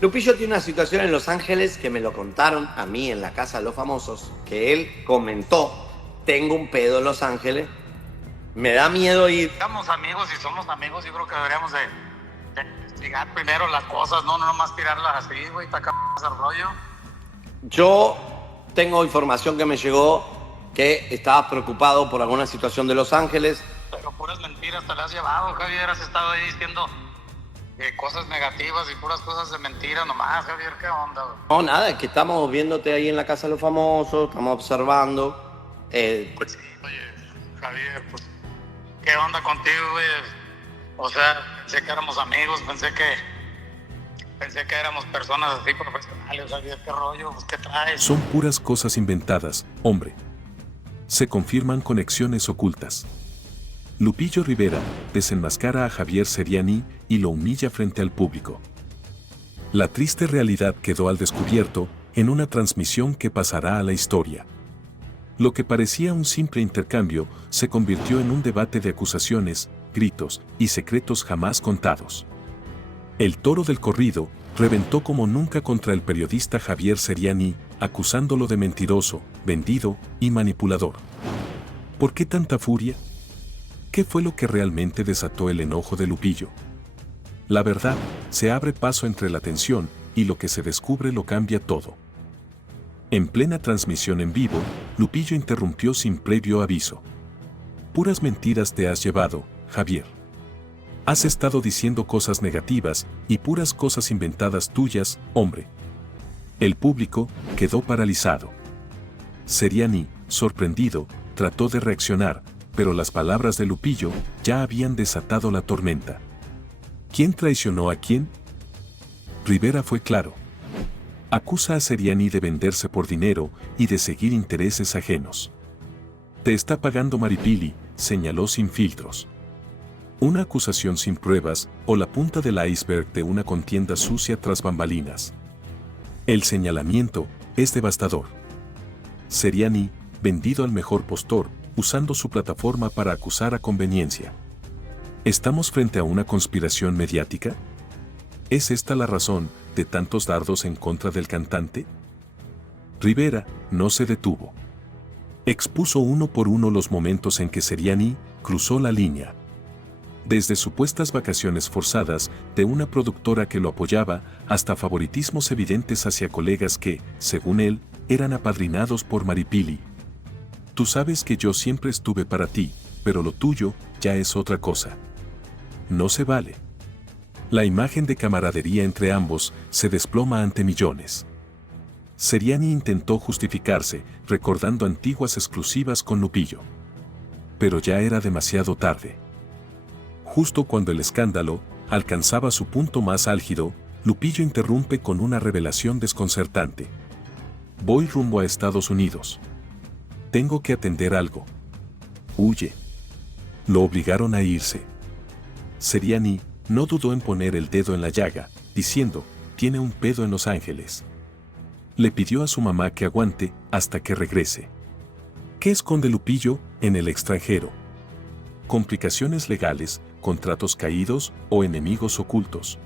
Lupillo tiene una situación en Los Ángeles que me lo contaron a mí en la Casa de los Famosos, que él comentó, tengo un pedo en Los Ángeles, me da miedo ir. Somos amigos y somos amigos, yo creo que deberíamos de investigar primero las cosas, no nomás tirarlas así, güey, está acá el rollo. Yo tengo información que me llegó que estabas preocupado por alguna situación de Los Ángeles. Pero puras mentiras te las has llevado, Javier, has estado ahí diciendo cosas negativas y puras cosas de mentira nomás, Javier, ¿qué onda, güey? No, nada, es que estamos viéndote ahí en la Casa de los Famosos, estamos observando. Pues sí, oye, Javier, pues, ¿qué onda contigo, güey? O sea, pensé que éramos amigos, pensé que éramos personas así profesionales, Javier, ¿qué rollo? Pues, ¿qué traes? Son puras cosas inventadas, hombre. Se confirman conexiones ocultas. Lupillo Rivera desenmascara a Javier CERIANI y lo humilla frente al público. La triste realidad quedó al descubierto en una transmisión que pasará a la historia. Lo que parecía un simple intercambio se convirtió en un debate de acusaciones, gritos y secretos jamás contados. El toro del corrido reventó como nunca contra el periodista Javier CERIANI, acusándolo de mentiroso, vendido y manipulador. ¿Por qué tanta furia? ¿Qué fue lo que realmente desató el enojo de Lupillo? La verdad, se abre paso entre la tensión y lo que se descubre lo cambia todo. En plena transmisión en vivo, Lupillo interrumpió sin previo aviso. Puras mentiras te has llevado, Javier. Has estado diciendo cosas negativas y puras cosas inventadas tuyas, hombre. El público quedó paralizado. CERIANI, sorprendido, trató de reaccionar, pero las palabras de Lupillo ya habían desatado la tormenta. ¿Quién traicionó a quién? Rivera fue claro. Acusa a CERIANI de venderse por dinero y de seguir intereses ajenos. Te está pagando Maripili, señaló sin filtros. Una acusación sin pruebas o la punta del iceberg de una contienda sucia tras bambalinas. El señalamiento es devastador. CERIANI, vendido al mejor postor, usando su plataforma para acusar a conveniencia. ¿Estamos frente a una conspiración mediática? ¿Es esta la razón de tantos dardos en contra del cantante? Rivera no se detuvo. Expuso uno por uno los momentos en que CERIANI cruzó la línea. Desde supuestas vacaciones forzadas de una productora que lo apoyaba hasta favoritismos evidentes hacia colegas que, según él, eran apadrinados por Maripili. Tú sabes que yo siempre estuve para ti, pero lo tuyo ya es otra cosa. No se vale. La imagen de camaradería entre ambos se desploma ante millones. CERIANI intentó justificarse, recordando antiguas exclusivas con Lupillo. Pero ya era demasiado tarde. Justo cuando el escándalo alcanzaba su punto más álgido, Lupillo interrumpe con una revelación desconcertante. Voy rumbo a Estados Unidos. Tengo que atender algo. Huye. Lo obligaron a irse. CERIANI no dudó en poner el dedo en la llaga, diciendo, tiene un pedo en Los Ángeles. Le pidió a su mamá que aguante hasta que regrese. ¿Qué esconde Lupillo en el extranjero? Complicaciones legales, contratos caídos o enemigos ocultos.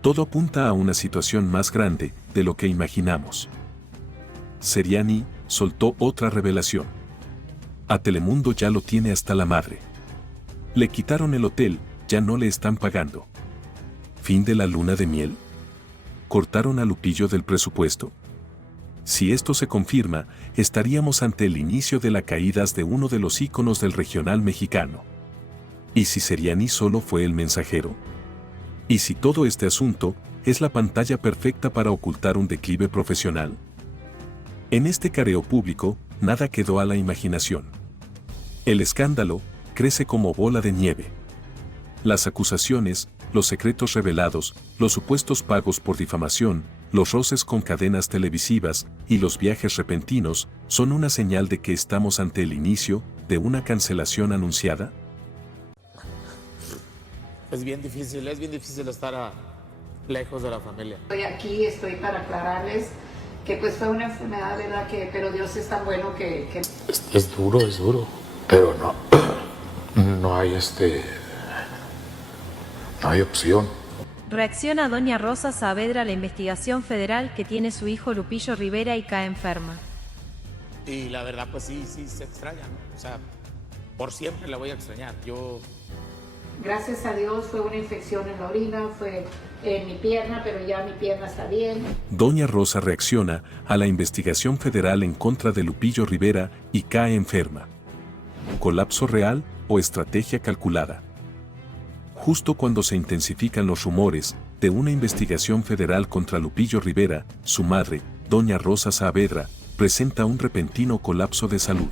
Todo apunta a una situación más grande de lo que imaginamos. CERIANI soltó otra revelación. A Telemundo ya lo tiene hasta la madre. Le quitaron el hotel, ya no le están pagando. ¿Fin de la luna de miel? ¿Cortaron a Lupillo del presupuesto? Si esto se confirma, estaríamos ante el inicio de la caída de uno de los íconos del regional mexicano. ¿Y si CERIANI solo fue el mensajero? ¿Y si todo este asunto es la pantalla perfecta para ocultar un declive profesional? En este careo público, nada quedó a la imaginación. El escándalo crece como bola de nieve. Las acusaciones, los secretos revelados, los supuestos pagos por difamación, los roces con cadenas televisivas y los viajes repentinos son una señal de que estamos ante el inicio de una cancelación anunciada. Es bien difícil estar lejos de la familia. Estoy para aclararles que pues fue una enfermedad, ¿verdad? Pero Dios es tan bueno que... Es duro, pero no hay no hay opción. Reacciona doña Rosa Saavedra a la investigación federal que tiene su hijo Lupillo Rivera y cae enferma. Y la verdad, pues sí se extraña, ¿no? O sea, por siempre la voy a extrañar. Gracias a Dios fue una infección en la orina, fue en mi pierna, pero ya mi pierna está bien. Doña Rosa reacciona a la investigación federal en contra de Lupillo Rivera y cae enferma. ¿Colapso real o estrategia calculada? Justo cuando se intensifican los rumores de una investigación federal contra Lupillo Rivera, su madre, doña Rosa Saavedra, presenta un repentino colapso de salud.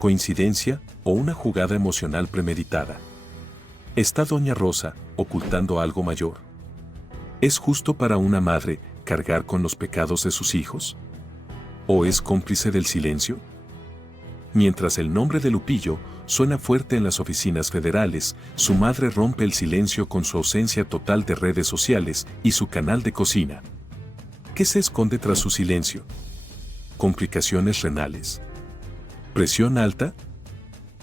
¿Coincidencia o una jugada emocional premeditada? ¿Está doña Rosa ocultando algo mayor? ¿Es justo para una madre cargar con los pecados de sus hijos? ¿O es cómplice del silencio? Mientras el nombre de Lupillo suena fuerte en las oficinas federales, su madre rompe el silencio con su ausencia total de redes sociales y su canal de cocina. ¿Qué se esconde tras su silencio? ¿Complicaciones renales? ¿Presión alta?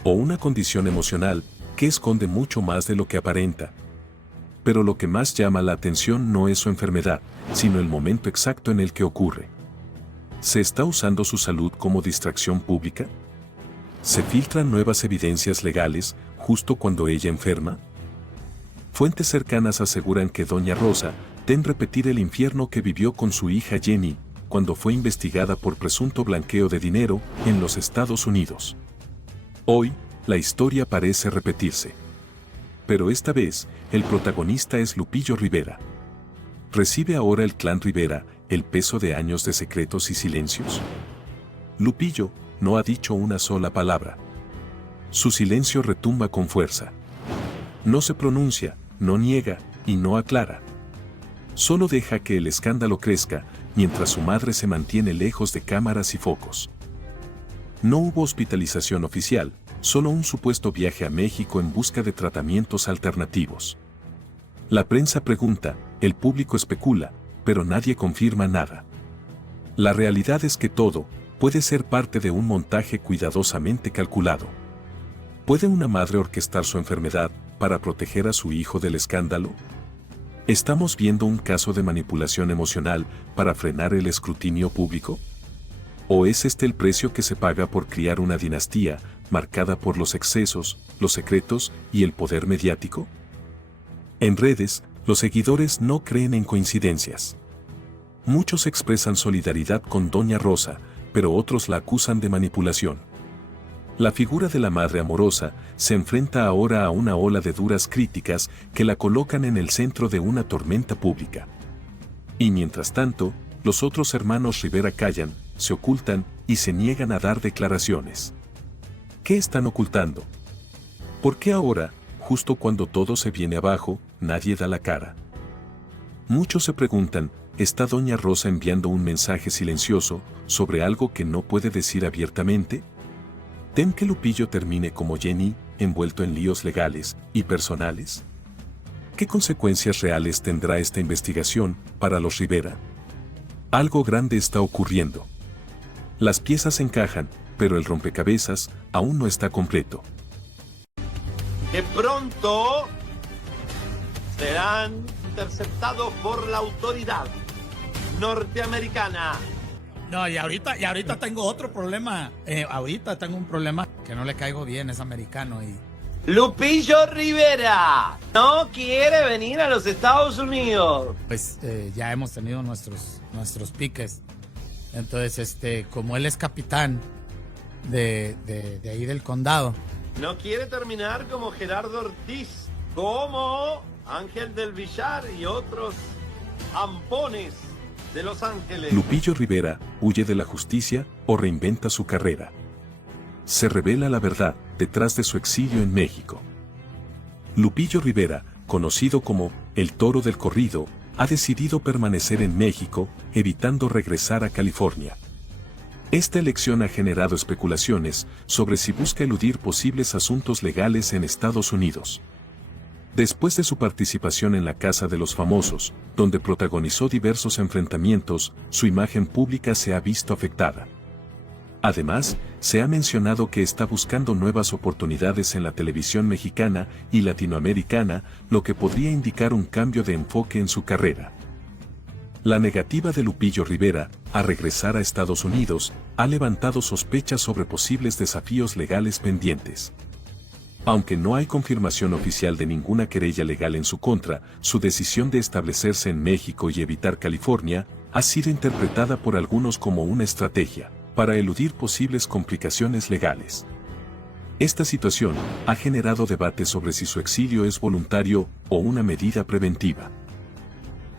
¿O una condición emocional que esconde mucho más de lo que aparenta? Pero lo que más llama la atención no es su enfermedad, sino el momento exacto en el que ocurre. ¿Se está usando su salud como distracción pública? ¿Se filtran nuevas evidencias legales justo cuando ella enferma? Fuentes cercanas aseguran que doña Rosa tem repetir el infierno que vivió con su hija Jenny cuando fue investigada por presunto blanqueo de dinero en los Estados Unidos. Hoy, la historia parece repetirse. Pero esta vez, el protagonista es Lupillo Rivera. ¿Recibe ahora el clan Rivera el peso de años de secretos y silencios? Lupillo no ha dicho una sola palabra. Su silencio retumba con fuerza. No se pronuncia, no niega y no aclara. Solo deja que el escándalo crezca mientras su madre se mantiene lejos de cámaras y focos. No hubo hospitalización oficial, solo un supuesto viaje a México en busca de tratamientos alternativos. La prensa pregunta, el público especula, pero nadie confirma nada. La realidad es que todo puede ser parte de un montaje cuidadosamente calculado. ¿Puede una madre orquestar su enfermedad para proteger a su hijo del escándalo? ¿Estamos viendo un caso de manipulación emocional para frenar el escrutinio público? ¿O es este el precio que se paga por criar una dinastía marcada por los excesos, los secretos y el poder mediático? En redes, los seguidores no creen en coincidencias. Muchos expresan solidaridad con doña Rosa, pero otros la acusan de manipulación. La figura de la madre amorosa se enfrenta ahora a una ola de duras críticas que la colocan en el centro de una tormenta pública. Y mientras tanto, los otros hermanos Rivera callan, se ocultan y se niegan a dar declaraciones. ¿Qué están ocultando? ¿Por qué ahora, justo cuando todo se viene abajo, nadie da la cara? Muchos se preguntan, ¿está doña Rosa enviando un mensaje silencioso sobre algo que no puede decir abiertamente? ¿Tem que Lupillo termine como Jenny, envuelto en líos legales y personales? ¿Qué consecuencias reales tendrá esta investigación para los Rivera? Algo grande está ocurriendo. Las piezas encajan, pero el rompecabezas aún no está completo. Que pronto serán interceptados por la autoridad norteamericana. No, y ahorita tengo otro problema. Ahorita tengo un problema que no le caigo bien, es americano y... Lupillo Rivera no quiere venir a los Estados Unidos. Pues ya hemos tenido nuestros piques. Entonces, como él es capitán de ahí del condado. No quiere terminar como Gerardo Ortiz, como Ángel del Villar y otros ampones de Los Ángeles. Lupillo Rivera huye de la justicia o reinventa su carrera. Se revela la verdad detrás de su exilio en México. Lupillo Rivera, conocido como el Toro del Corrido, ha decidido permanecer en México, evitando regresar a California. Esta elección ha generado especulaciones sobre si busca eludir posibles asuntos legales en Estados Unidos. Después de su participación en la Casa de los Famosos, donde protagonizó diversos enfrentamientos, su imagen pública se ha visto afectada. Además, se ha mencionado que está buscando nuevas oportunidades en la televisión mexicana y latinoamericana, lo que podría indicar un cambio de enfoque en su carrera. La negativa de Lupillo Rivera a regresar a Estados Unidos ha levantado sospechas sobre posibles desafíos legales pendientes. Aunque no hay confirmación oficial de ninguna querella legal en su contra, su decisión de establecerse en México y evitar California ha sido interpretada por algunos como una estrategia para eludir posibles complicaciones legales. Esta situación ha generado debate sobre si su exilio es voluntario o una medida preventiva.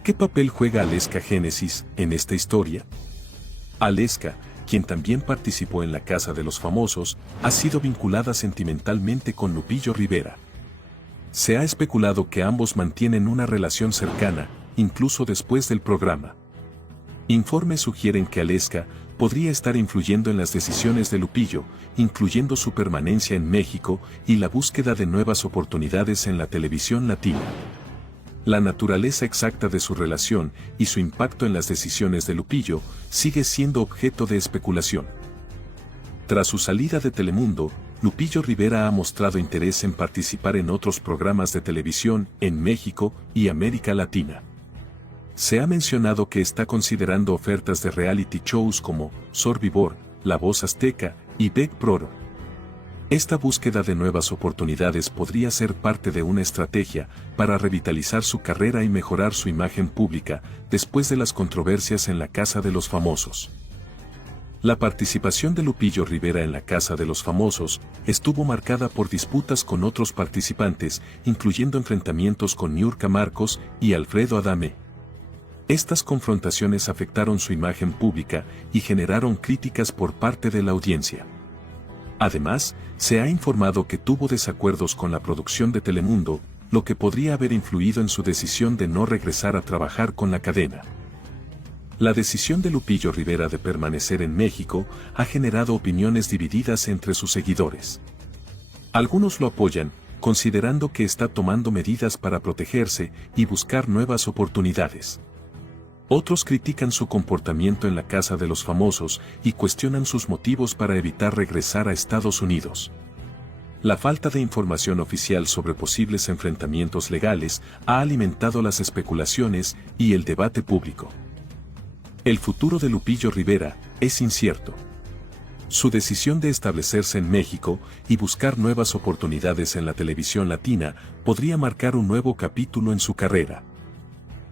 ¿Qué papel juega 𝗟𝗪𝗏𝗂𝗍𝗍 en esta historia? 𝗟𝗪𝗏, quien también participó en la Casa de los Famosos, ha sido vinculada sentimentalmente con Lupillo Rivera. Se ha especulado que ambos mantienen una relación cercana, incluso después del programa. Informes sugieren que 𝗟𝗪𝗏 podría estar influyendo en las decisiones de Lupillo, incluyendo su permanencia en México y la búsqueda de nuevas oportunidades en la televisión latina. La naturaleza exacta de su relación y su impacto en las decisiones de Lupillo sigue siendo objeto de especulación. Tras su salida de Telemundo, Lupillo Rivera ha mostrado interés en participar en otros programas de televisión en México y América Latina. Se ha mencionado que está considerando ofertas de reality shows como 𝗟𝗏𝗏𝗏, La Voz Azteca y 𝗥𝗏𝗃𝗧𝗢𝗏. Esta búsqueda de nuevas oportunidades podría ser parte de una estrategia para revitalizar su carrera y mejorar su imagen pública después de las controversias en la Casa de los Famosos. La participación de Lupillo Rivera en la Casa de los Famosos estuvo marcada por disputas con otros participantes, incluyendo enfrentamientos con 𝗟𝗘𝗥𝗘𝗧𝗢𝗏 y Alfredo Adame. Estas confrontaciones afectaron su imagen pública y generaron críticas por parte de la audiencia. Además, se ha informado que tuvo desacuerdos con la producción de Telemundo, lo que podría haber influido en su decisión de no regresar a trabajar con la cadena. La decisión de Lupillo Rivera de permanecer en México ha generado opiniones divididas entre sus seguidores. Algunos lo apoyan, considerando que está tomando medidas para protegerse y buscar nuevas oportunidades. Otros critican su comportamiento en la Casa de los Famosos y cuestionan sus motivos para evitar regresar a Estados Unidos. La falta de información oficial sobre posibles enfrentamientos legales ha alimentado las especulaciones y el debate público. El futuro de Lupillo Rivera es incierto. Su decisión de establecerse en México y buscar nuevas oportunidades en la televisión latina podría marcar un nuevo capítulo en su carrera.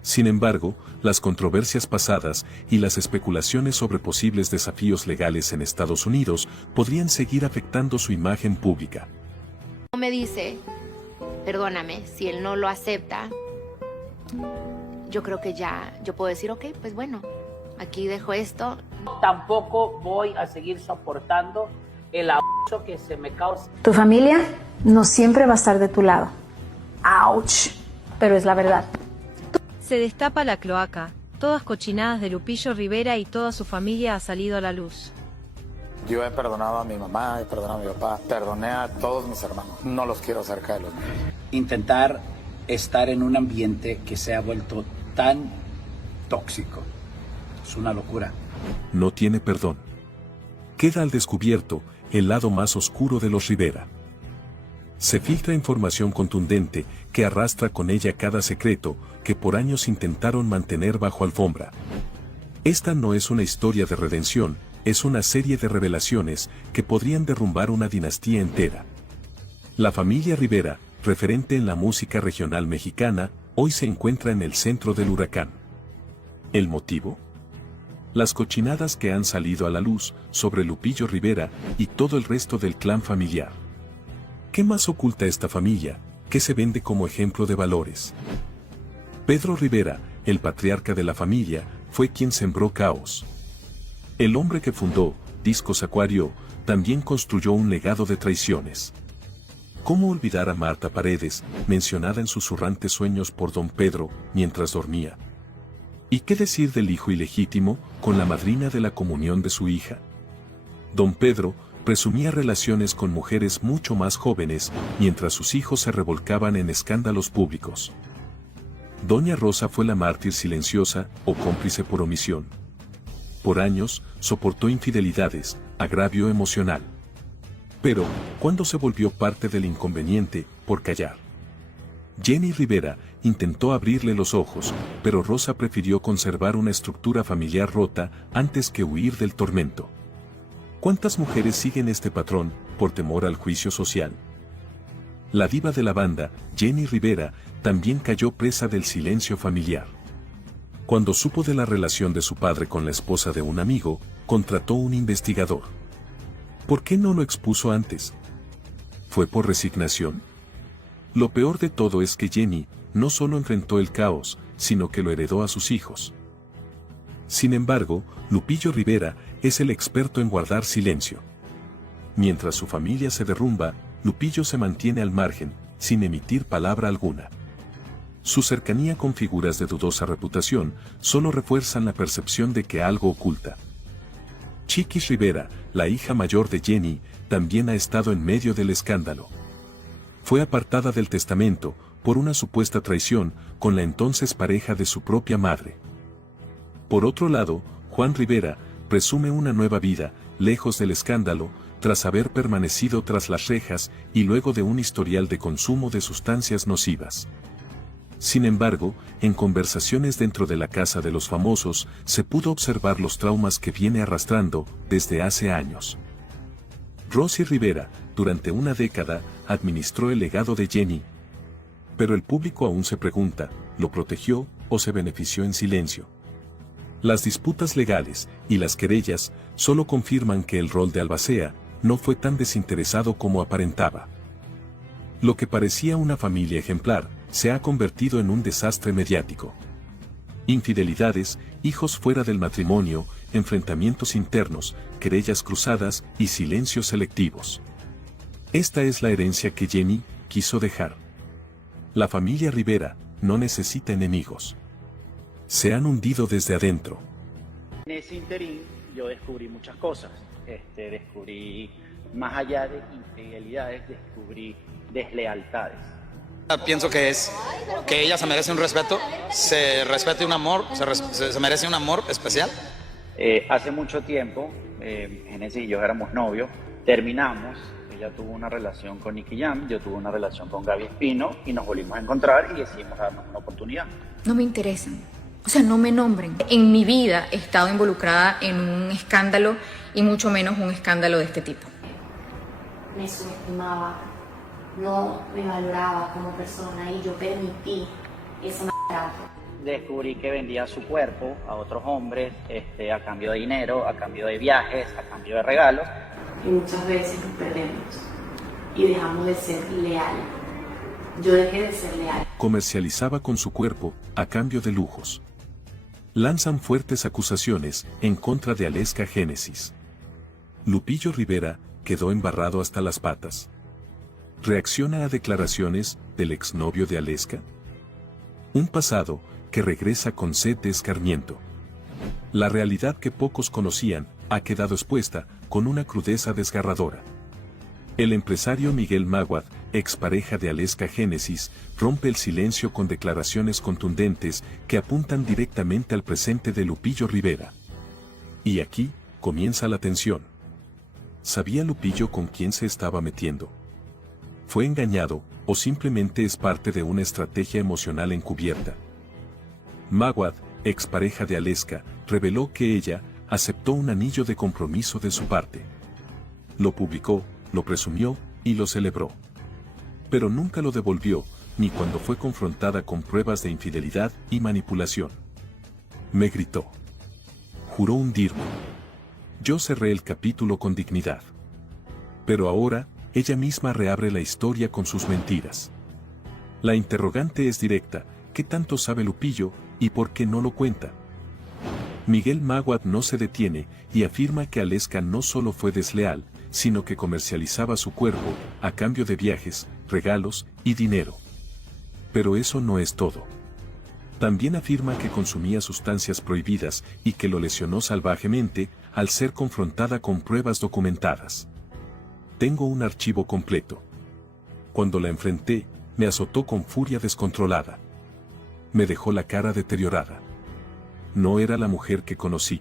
Sin embargo, las controversias pasadas y las especulaciones sobre posibles desafíos legales en Estados Unidos podrían seguir afectando su imagen pública. Me dice, perdóname, si él no lo acepta, yo creo que ya, yo puedo decir, ok, pues bueno, aquí dejo esto. Tampoco voy a seguir soportando el abuso que se me causa. Tu familia no siempre va a estar de tu lado. ¡Auch! Pero es la verdad. Se destapa la cloaca, todas cochinadas de Lupillo Rivera y toda su familia ha salido a la luz. Yo he perdonado a mi mamá, he perdonado a mi papá, perdoné a todos mis hermanos. No los quiero cerca de los míos. Intentar estar en un ambiente que se ha vuelto tan tóxico es una locura. No tiene perdón. Queda al descubierto el lado más oscuro de los Rivera. Se filtra información contundente que arrastra con ella cada secreto que por años intentaron mantener bajo alfombra. Esta no es una historia de redención, es una serie de revelaciones que podrían derrumbar una dinastía entera. La familia Rivera, referente en la música regional mexicana, hoy se encuentra en el centro del huracán. ¿El motivo? Las cochinadas que han salido a la luz sobre Lupillo Rivera y todo el resto del clan familiar. ¿Qué más oculta esta familia, que se vende como ejemplo de valores? Pedro Rivera, el patriarca de la familia, fue quien sembró caos. El hombre que fundó 𝗥𝗏𝗥𝗧𝗢𝗏 también construyó un legado de traiciones. ¿Cómo olvidar a Marta Paredes, mencionada en susurrantes sueños por don Pedro mientras dormía? ¿Y qué decir del hijo ilegítimo con la madrina de la comunión de su hija? Don Pedro presumía relaciones con mujeres mucho más jóvenes mientras sus hijos se revolcaban en escándalos públicos. Doña Rosa fue la mártir silenciosa o cómplice por omisión. Por años, soportó infidelidades, agravio emocional. Pero, ¿cuándo se volvió parte del inconveniente por callar? Jenny Rivera intentó abrirle los ojos, pero Rosa prefirió conservar una estructura familiar rota antes que huir del tormento. ¿Cuántas mujeres siguen este patrón por temor al juicio social? La diva de la banda, Jenny Rivera, también cayó presa del silencio familiar. Cuando supo de la relación de su padre con la esposa de un amigo, contrató un investigador. ¿Por qué no lo expuso antes? ¿Fue por resignación? Lo peor de todo es que Jenny no solo enfrentó el caos, sino que lo heredó a sus hijos. Sin embargo, Lupillo Rivera es el experto en guardar silencio. Mientras su familia se derrumba, Lupillo se mantiene al margen, sin emitir palabra alguna. Su cercanía con figuras de dudosa reputación solo refuerzan la percepción de que algo oculta. 𝗟𝗏𝗥𝗗𝗧𝗢𝗦 Rivera, la hija mayor de Jenny, también ha estado en medio del escándalo. Fue apartada del testamento por una supuesta traición con la entonces pareja de su propia madre. Por otro lado, Juan Rivera presume una nueva vida, lejos del escándalo, tras haber permanecido tras las rejas y luego de un historial de consumo de sustancias nocivas. Sin embargo, en conversaciones dentro de la casa de los famosos, se pudo observar los traumas que viene arrastrando desde hace años. Rosy Rivera, durante una década, administró el legado de Jenny. Pero el público aún se pregunta, ¿lo protegió o se benefició en silencio? Las disputas legales y las querellas solo confirman que el rol de albacea no fue tan desinteresado como aparentaba. Lo que parecía una familia ejemplar, se ha convertido en un desastre mediático. Infidelidades, hijos fuera del matrimonio, enfrentamientos internos, querellas cruzadas y silencios selectivos. Esta es la herencia que Jenny quiso dejar. La familia Rivera no necesita enemigos. Se han hundido desde adentro. En ese interín yo descubrí muchas cosas. Descubrí, más allá de infidelidades, descubrí deslealtades. Pienso que ella se merece un respeto, se merece un amor especial. Hace mucho tiempo, Génesis y yo éramos novios, terminamos, ella tuvo una relación con Nicky Jam, yo tuve una relación con Gaby Espino y nos volvimos a encontrar y decidimos darnos una oportunidad. No me interesan, o sea, no me nombren. En mi vida he estado involucrada en un escándalo y mucho menos un escándalo de este tipo. Me subestimaba. No me valoraba como persona y yo permití ese maltrato. Descubrí que vendía su cuerpo a otros hombres a cambio de dinero, a cambio de viajes, a cambio de regalos. Y muchas veces nos perdemos y dejamos de ser leales. Yo dejé de ser leal. Comercializaba con su cuerpo a cambio de lujos. Lanzan fuertes acusaciones en contra de 𝗟𝗏𝗥𝗗𝗧𝗢𝗦 Génesis. Lupillo Rivera quedó embarrado hasta las patas. ¿Reacciona a declaraciones del exnovio de 𝗟𝗏𝗥𝗗𝗧? Un pasado que regresa con sed de escarmiento. La realidad que pocos conocían ha quedado expuesta con una crudeza desgarradora. El empresario Miguel Máguad, expareja de 𝗟𝗏𝗥𝗗𝗧 Génesis, rompe el silencio con declaraciones contundentes que apuntan directamente al presente de Lupillo Rivera. Y aquí comienza la tensión. ¿Sabía Lupillo con quién se estaba metiendo? ¿Fue engañado o simplemente es parte de una estrategia emocional encubierta? Máguad, expareja de 𝗟𝗏𝗥𝗗𝗧, reveló que ella aceptó un anillo de compromiso de su parte. Lo publicó, lo presumió y lo celebró. Pero nunca lo devolvió, ni cuando fue confrontada con pruebas de infidelidad y manipulación. Me gritó. Juró hundirme. Yo cerré el capítulo con dignidad. Pero ahora, ella misma reabre la historia con sus mentiras. La interrogante es directa: ¿qué tanto sabe Lupillo y por qué no lo cuenta? Miguel Máguad no se detiene y afirma que 𝗟𝗏𝗥𝗗𝗧 no solo fue desleal, sino que comercializaba su cuerpo a cambio de viajes, regalos y dinero. Pero eso no es todo. También afirma que consumía sustancias prohibidas y que lo lesionó salvajemente al ser confrontada con pruebas documentadas. Tengo un archivo completo. Cuando la enfrenté, me azotó con furia descontrolada. Me dejó la cara deteriorada. No era la mujer que conocí.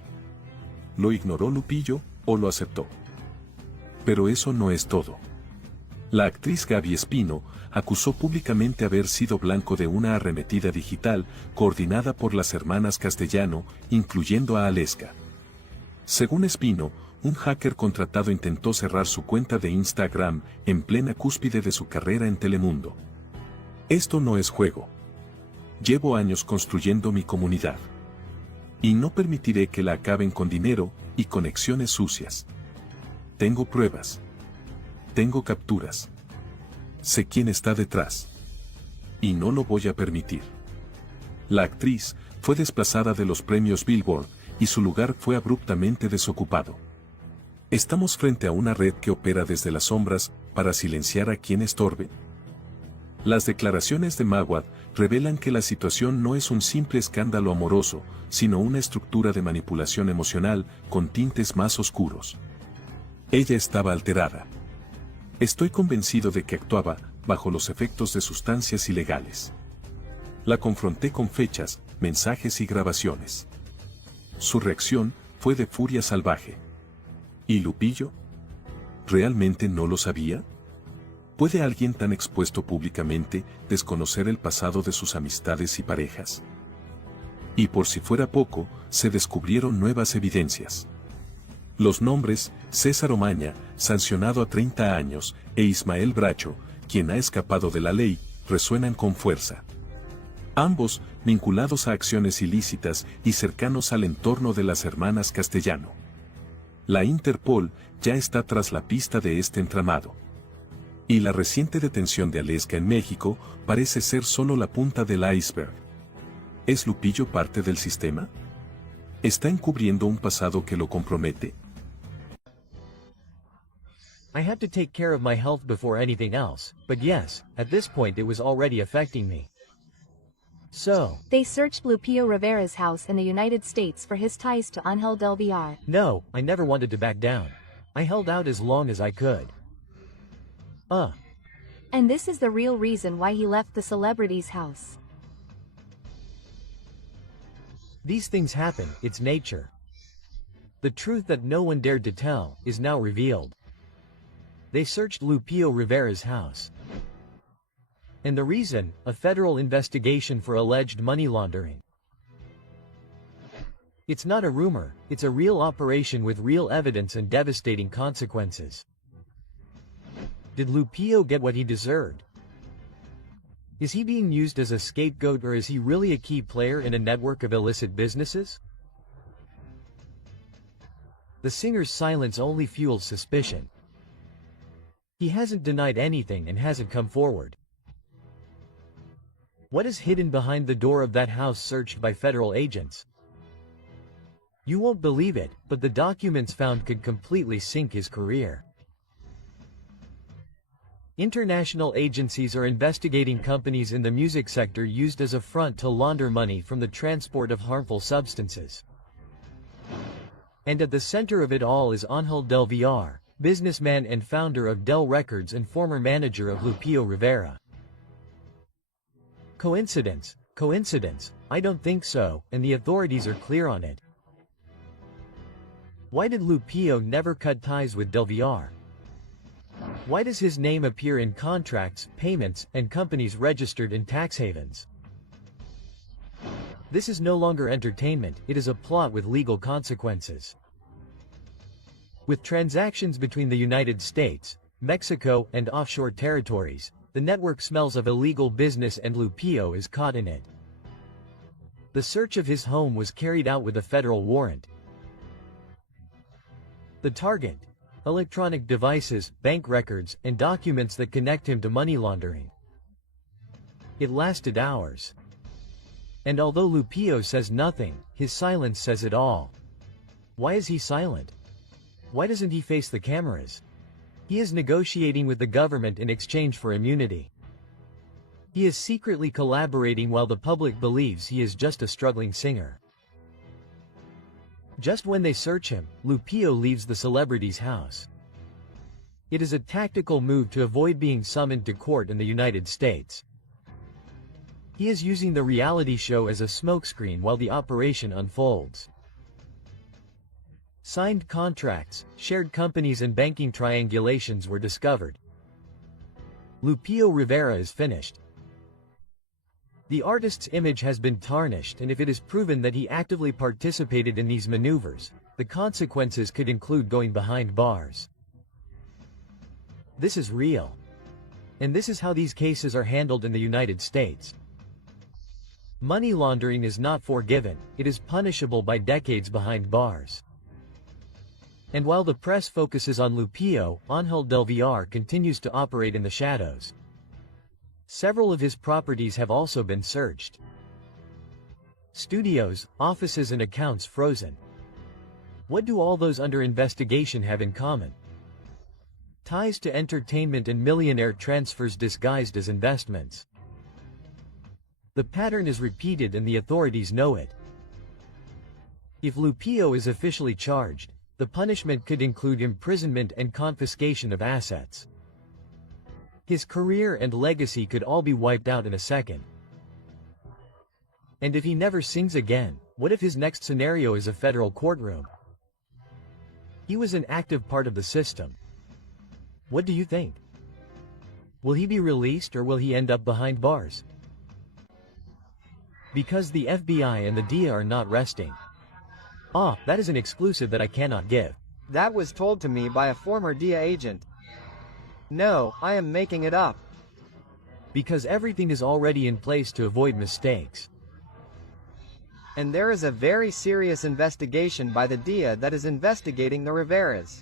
¿Lo ignoró Lupillo o lo aceptó? Pero eso no es todo. La actriz Gaby Espino acusó públicamente haber sido blanco de una arremetida digital coordinada por las hermanas Castellano, incluyendo a 𝗟𝗏𝗏𝗏. Según Espino, un hacker contratado intentó cerrar su cuenta de Instagram en plena cúspide de su carrera en Telemundo. Esto no es juego. Llevo años construyendo mi comunidad. Y no permitiré que la acaben con dinero y conexiones sucias. Tengo pruebas. Tengo capturas. Sé quién está detrás. Y no lo voy a permitir. La actriz fue desplazada de los premios Billboard y su lugar fue abruptamente desocupado. ¿Estamos frente a una red que opera desde las sombras para silenciar a quien estorbe? Las declaraciones de 𝗟𝗏𝗏𝗏 revelan que la situación no es un simple escándalo amoroso, sino una estructura de manipulación emocional con tintes más oscuros. Ella estaba alterada. Estoy convencido de que actuaba bajo los efectos de sustancias ilegales. La confronté con fechas, mensajes y grabaciones. Su reacción fue de furia salvaje. ¿Y Lupillo? ¿Realmente no lo sabía? ¿Puede alguien tan expuesto públicamente desconocer el pasado de sus amistades y parejas? Y por si fuera poco, se descubrieron nuevas evidencias. Los nombres, César Omaña, sancionado a 30 años, e Ismael Bracho, quien ha escapado de la ley, resuenan con fuerza. Ambos, vinculados a acciones ilícitas y cercanos al entorno de las hermanas Castellano. La Interpol ya está tras la pista de este entramado. Y la reciente detención de 𝗟𝗏𝗏𝗏 en México parece ser solo la punta del iceberg. ¿Es Lupillo parte del sistema? ¿Está encubriendo un pasado que lo compromete? I had to take care of my health before anything else, but yes, at this point it was already affecting me. So, They searched Lupillo Rivera's house in the United States for his ties to 𝗟𝗏𝗟𝗏𝗏𝗏. no, I never wanted to back down. I held out as long as I could. And this is the real reason why he left the celebrity's house. These things happen, it's nature. The truth that no one dared to tell is now revealed. They searched Lupillo Rivera's house. And the reason, a federal investigation for alleged money laundering. It's not a rumor, it's a real operation with real evidence and devastating consequences. Did Lupillo get what he deserved? Is he being used as a scapegoat, or is he really a key player in a network of illicit businesses? The singer's silence only fuels suspicion. He hasn't denied anything and hasn't come forward. What is hidden behind the door of that house searched by federal agents? You won't believe it, but the documents found could completely sink his career. International agencies are investigating companies in the music sector used as a front to launder money from the transport of harmful substances. And at the center of it all is 𝗟𝗏𝗟𝗏𝗏𝗏, businessman and founder of Dell Records and former manager of Lupillo Rivera. Coincidence? Coincidence? I don't think so, and the authorities are clear on it. Why did Lupillo never cut ties with 𝗟𝗏𝗏𝗏𝗏? Why does his name appear in contracts, payments, and companies registered in tax havens? This is no longer entertainment, it is a plot with legal consequences. With transactions between the United States, Mexico, and offshore territories, the network smells of illegal business and Lupillo is caught in it. The search of his home was carried out with a federal warrant. The target: electronic devices, bank records, and documents that connect him to money laundering. It lasted hours. And although Lupillo says nothing, his silence says it all. Why is he silent? Why doesn't he face the cameras? He is negotiating with the government in exchange for immunity. He is secretly collaborating while the public believes he is just a struggling singer. Just when they search him, Lupillo leaves the celebrity's house. It is a tactical move to avoid being summoned to court in the United States. He is using the reality show as a smokescreen while the operation unfolds. Signed contracts, shared companies and banking triangulations were discovered. Lupillo Rivera is finished. The artist's image has been tarnished, and if it is proven that he actively participated in these maneuvers, the consequences could include going behind bars. This is real. And this is how these cases are handled in the United States. Money laundering is not forgiven, it is punishable by decades behind bars. And while the press focuses on Lupillo, 𝗟𝗨𝗣𝗜𝗟𝗏 continues to operate in the shadows. Several of his properties have also been searched. Studios, offices and accounts frozen. What do all those under investigation have in common? Ties to entertainment and millionaire transfers disguised as investments. The pattern is repeated and the authorities know it. If Lupillo is officially charged, the punishment could include imprisonment and confiscation of assets. His career and legacy could all be wiped out in a second. And if he never sings again, what if his next scenario is a federal courtroom? He was an active part of the system. What do you think? Will he be released or will he end up behind bars? Because the FBI and the DEA are not resting. That is an exclusive that I cannot give. That was told to me by a former DEA agent. No, I am making it up. Because everything is already in place to avoid mistakes. And there is a very serious investigation by the DEA that is investigating the Riveras.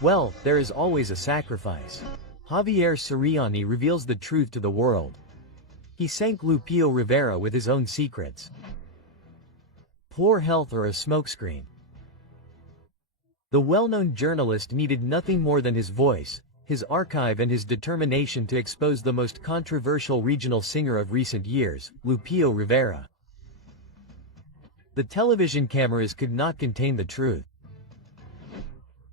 Well, there is always a sacrifice. Javier CERIANI reveals the truth to the world. He sank Lupillo Rivera with his own secrets. Poor health or a smokescreen. The well-known journalist needed nothing more than his voice, his archive and his determination to expose the most controversial regional singer of recent years, Lupillo Rivera. The television cameras could not contain the truth.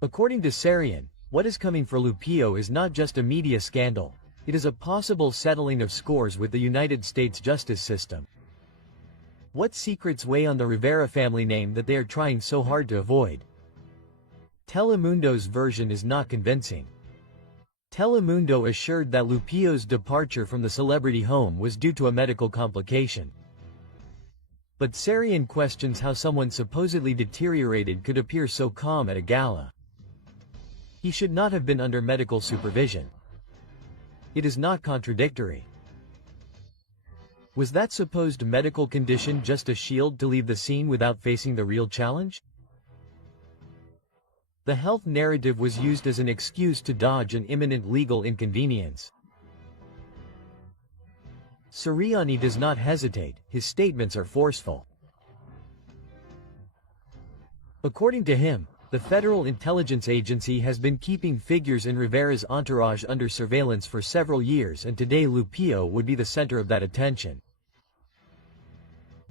According to CERIANI, what is coming for Lupillo is not just a media scandal, it is a possible settling of scores with the United States justice system. What secrets weigh on the Rivera family name that they are trying so hard to avoid? Telemundo's version is not convincing. Telemundo assured that Lupillo's departure from the celebrity home was due to a medical complication. But CERIANI questions how someone supposedly deteriorated could appear so calm at a gala. He should not have been under medical supervision. It is not contradictory. Was that supposed medical condition just a shield to leave the scene without facing the real challenge? The health narrative was used as an excuse to dodge an imminent legal inconvenience. CERIANI does not hesitate, his statements are forceful. According to him, the Federal Intelligence Agency has been keeping figures in Rivera's entourage under surveillance for several years, and today Lupillo would be the center of that attention.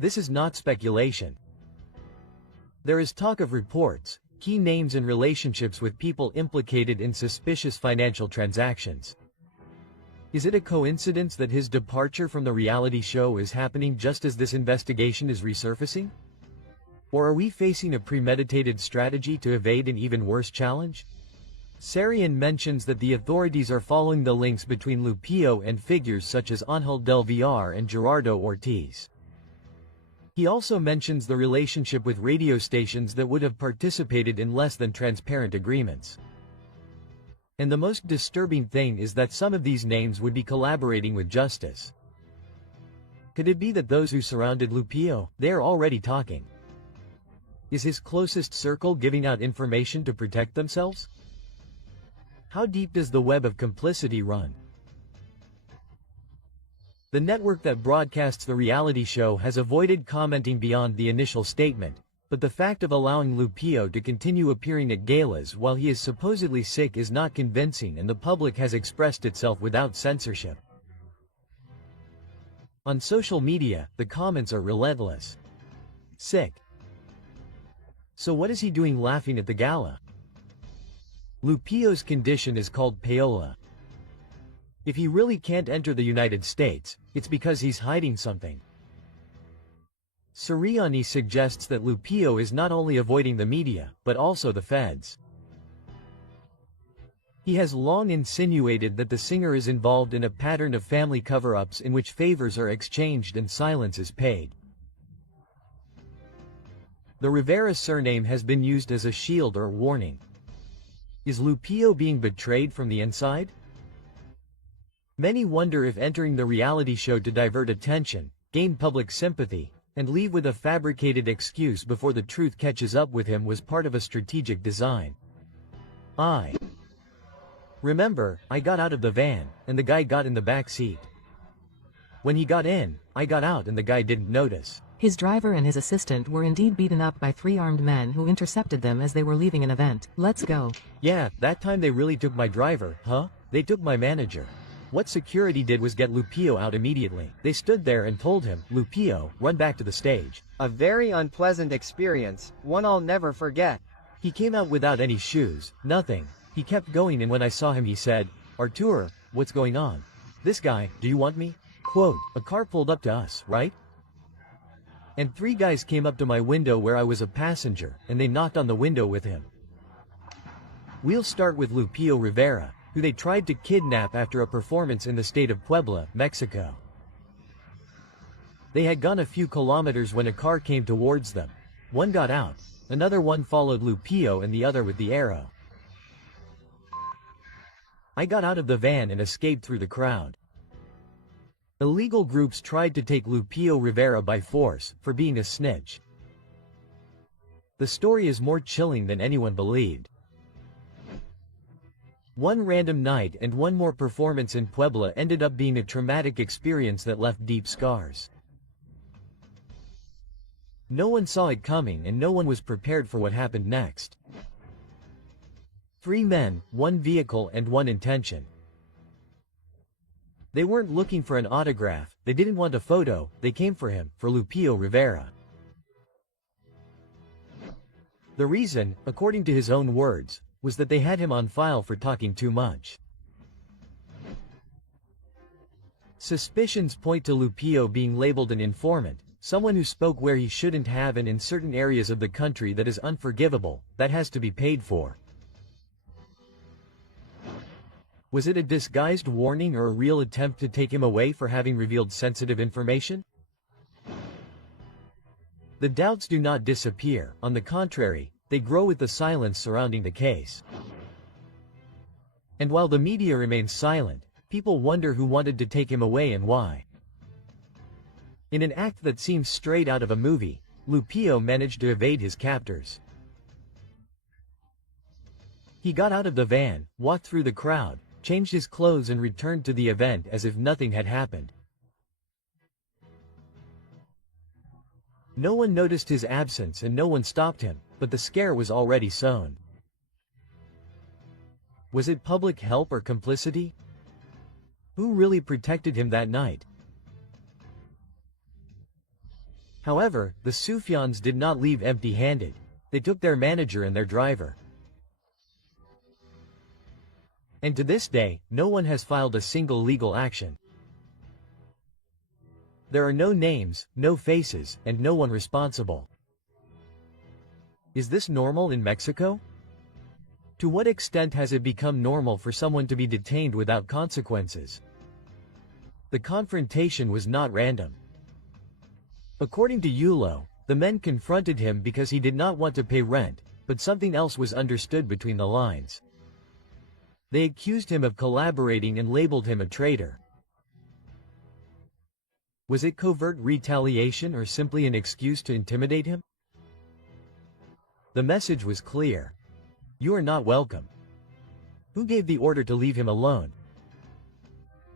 This is not speculation. There is talk of reports, key names and relationships with people implicated in suspicious financial transactions. Is it a coincidence that his departure from the reality show is happening just as this investigation is resurfacing? Or are we facing a premeditated strategy to evade an even worse challenge? CERIANI mentions that the authorities are following the links between Lupillo and figures such as 𝗟𝗨𝗣𝗜𝗟𝗏 and Gerardo Ortiz. He also mentions the relationship with radio stations that would have participated in less than transparent agreements. And the most disturbing thing is that some of these names would be collaborating with justice. Could it be that those who surrounded Lupillo, they are already talking? Is his closest circle giving out information to protect themselves? How deep does the web of complicity run? The network that broadcasts the reality show has avoided commenting beyond the initial statement, but the fact of allowing Lupillo to continue appearing at galas while he is supposedly sick is not convincing, and the public has expressed itself without censorship. On social media, the comments are relentless. Sick. So what is he doing laughing at the gala? Lupillo's condition is called payola. If he really can't enter the United States, it's because he's hiding something. CERIANI suggests that Lupillo is not only avoiding the media, but also the feds. He has long insinuated that the singer is involved in a pattern of family cover-ups in which favors are exchanged and silence is paid. The Rivera surname has been used as a shield or warning. Is Lupillo being betrayed from the inside? Many wonder if entering the reality show to divert attention, gain public sympathy, and leave with a fabricated excuse before the truth catches up with him was part of a strategic design. Remember, I got out of the van, and the guy got in the back seat. When he got in, I got out and the guy didn't notice. His driver and his assistant were indeed beaten up by 3 armed men who intercepted them as they were leaving an event. Let's go. Yeah, that time they really took my driver, huh? They took my manager. What security did was get Lupillo out immediately. They stood there and told him, Lupillo, run back to the stage. A very unpleasant experience, one I'll never forget. He came out without any shoes, nothing. He kept going and when I saw him he said, Artur, what's going on? This guy, do you want me? Quote, a car pulled up to us, right? And 3 guys came up to my window where I was a passenger, and they knocked on the window with him. We'll start with Lupillo Rivera, who they tried to kidnap after a performance in the state of Puebla, Mexico. They had gone a few kilometers when a car came towards them. One got out, another one followed Lupillo and the other with the arrow. I got out of the van and escaped through the crowd. Illegal groups tried to take Lupillo Rivera by force, for being a snitch. The story is more chilling than anyone believed. One random night and one more performance in Puebla ended up being a traumatic experience that left deep scars. No one saw it coming and no one was prepared for what happened next. 3 men, 1 vehicle and 1 intention. They weren't looking for an autograph, they didn't want a photo, they came for him, for Lupillo Rivera. The reason, according to his own words, was that they had him on file for talking too much. Suspicions point to Lupillo being labeled an informant, someone who spoke where he shouldn't have and in certain areas of the country that is unforgivable, that has to be paid for. Was it a disguised warning or a real attempt to take him away for having revealed sensitive information? The doubts do not disappear, on the contrary, they grow with the silence surrounding the case. And while the media remains silent, people wonder who wanted to take him away and why. In an act that seems straight out of a movie, Lupillo managed to evade his captors. He got out of the van, walked through the crowd, changed his clothes and returned to the event as if nothing had happened. No one noticed his absence and no one stopped him, but the scare was already sown. Was it public help or complicity? Who really protected him that night? However, the Sufians did not leave empty-handed. They took their manager and their driver. And to this day, no one has filed a single legal action. There are no names, no faces, and no one responsible. Is this normal in Mexico? To what extent has it become normal for someone to be detained without consequences? The confrontation was not random. According to Yulo, the men confronted him because he did not want to pay rent, but something else was understood between the lines. They accused him of collaborating and labeled him a traitor. Was it covert retaliation or simply an excuse to intimidate him? The message was clear. You are not welcome. Who gave the order to leave him alone?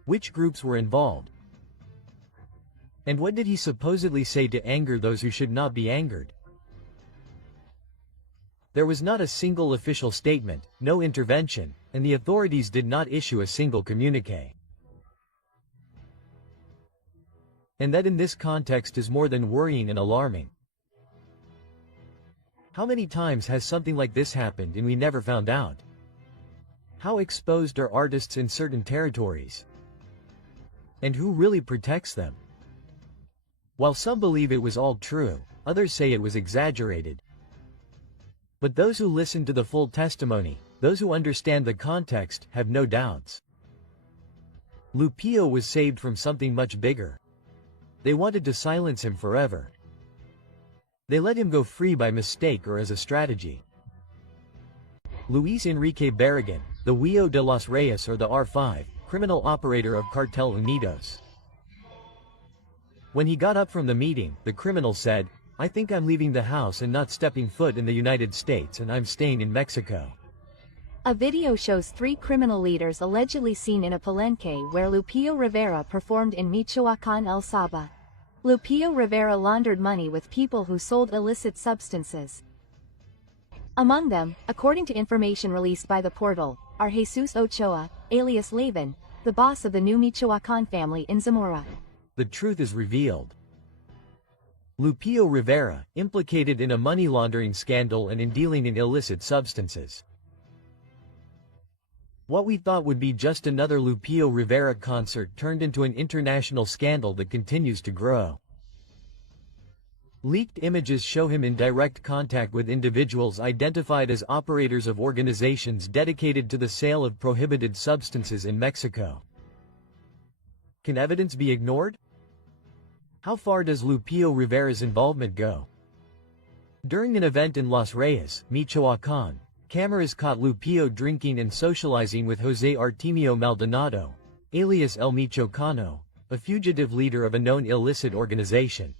Which groups were involved? And what did he supposedly say to anger those who should not be angered? There was not a single official statement, no intervention, and the authorities did not issue a single communique. And that in this context is more than worrying and alarming. How many times has something like this happened and we never found out? How exposed are artists in certain territories? And who really protects them? While some believe it was all true, others say it was exaggerated. But those who listen to the full testimony, those who understand the context, have no doubts. Lupillo was saved from something much bigger. They wanted to silence him forever. They let him go free by mistake or as a strategy. 𝗟𝗡𝗥𝗘𝗧𝗢𝗏, the Río de los Reyes or the R5, criminal operator of Cartel Unidos. When he got up from the meeting, the criminal said, "I think I'm leaving the house and not stepping foot in the United States and I'm staying in Mexico." A video shows 3 criminal leaders allegedly seen in a palenque where Lupillo Rivera performed in Michoacán, El 𝗟𝗏. Lupillo Rivera laundered money with people who sold illicit substances. Among them, according to information released by the portal, are 𝗟𝗡𝗥𝗘𝗧𝗢𝗏, alias 𝗟𝗏𝗡𝗦, the boss of the new Michoacán family in Zamora. The truth is revealed. Lupillo Rivera, implicated in a money laundering scandal and in dealing in illicit substances. What we thought would be just another Lupillo Rivera concert turned into an international scandal that continues to grow. Leaked images show him in direct contact with individuals identified as operators of organizations dedicated to the sale of prohibited substances in Mexico. Can evidence be ignored? How far does Lupillo Rivera's involvement go? During an event in Los Reyes, Michoacán, cameras caught Lupillo drinking and socializing with José Artemio Maldonado, alias El Michoacano, a fugitive leader of a known illicit organization.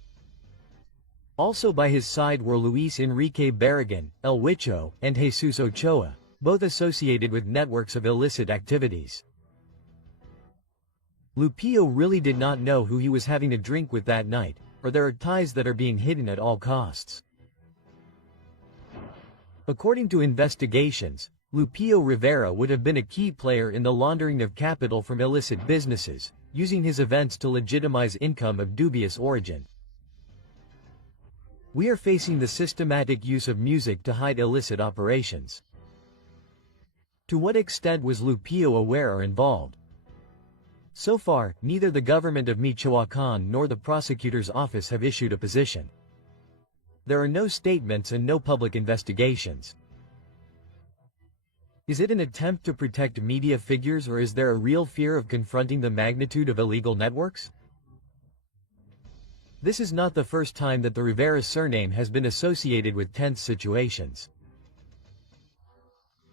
Also by his side were 𝗟𝗡𝗥𝗏𝗏𝗏, El Huicho, and 𝗟𝗡𝗥𝗏𝗏𝗏𝗏, both associated with networks of illicit activities. Lupillo really did not know who he was having a drink with that night, or there are ties that are being hidden at all costs. According to investigations, Lupillo Rivera would have been a key player in the laundering of capital from illicit businesses, using his events to legitimize income of dubious origin. We are facing the systematic use of music to hide illicit operations. To what extent was Lupillo aware or involved? So far, neither the government of Michoacán nor the prosecutor's office have issued a position. There are no statements and no public investigations. Is it an attempt to protect media figures or is there a real fear of confronting the magnitude of illegal networks? This is not the first time that the Rivera surname has been associated with tense situations.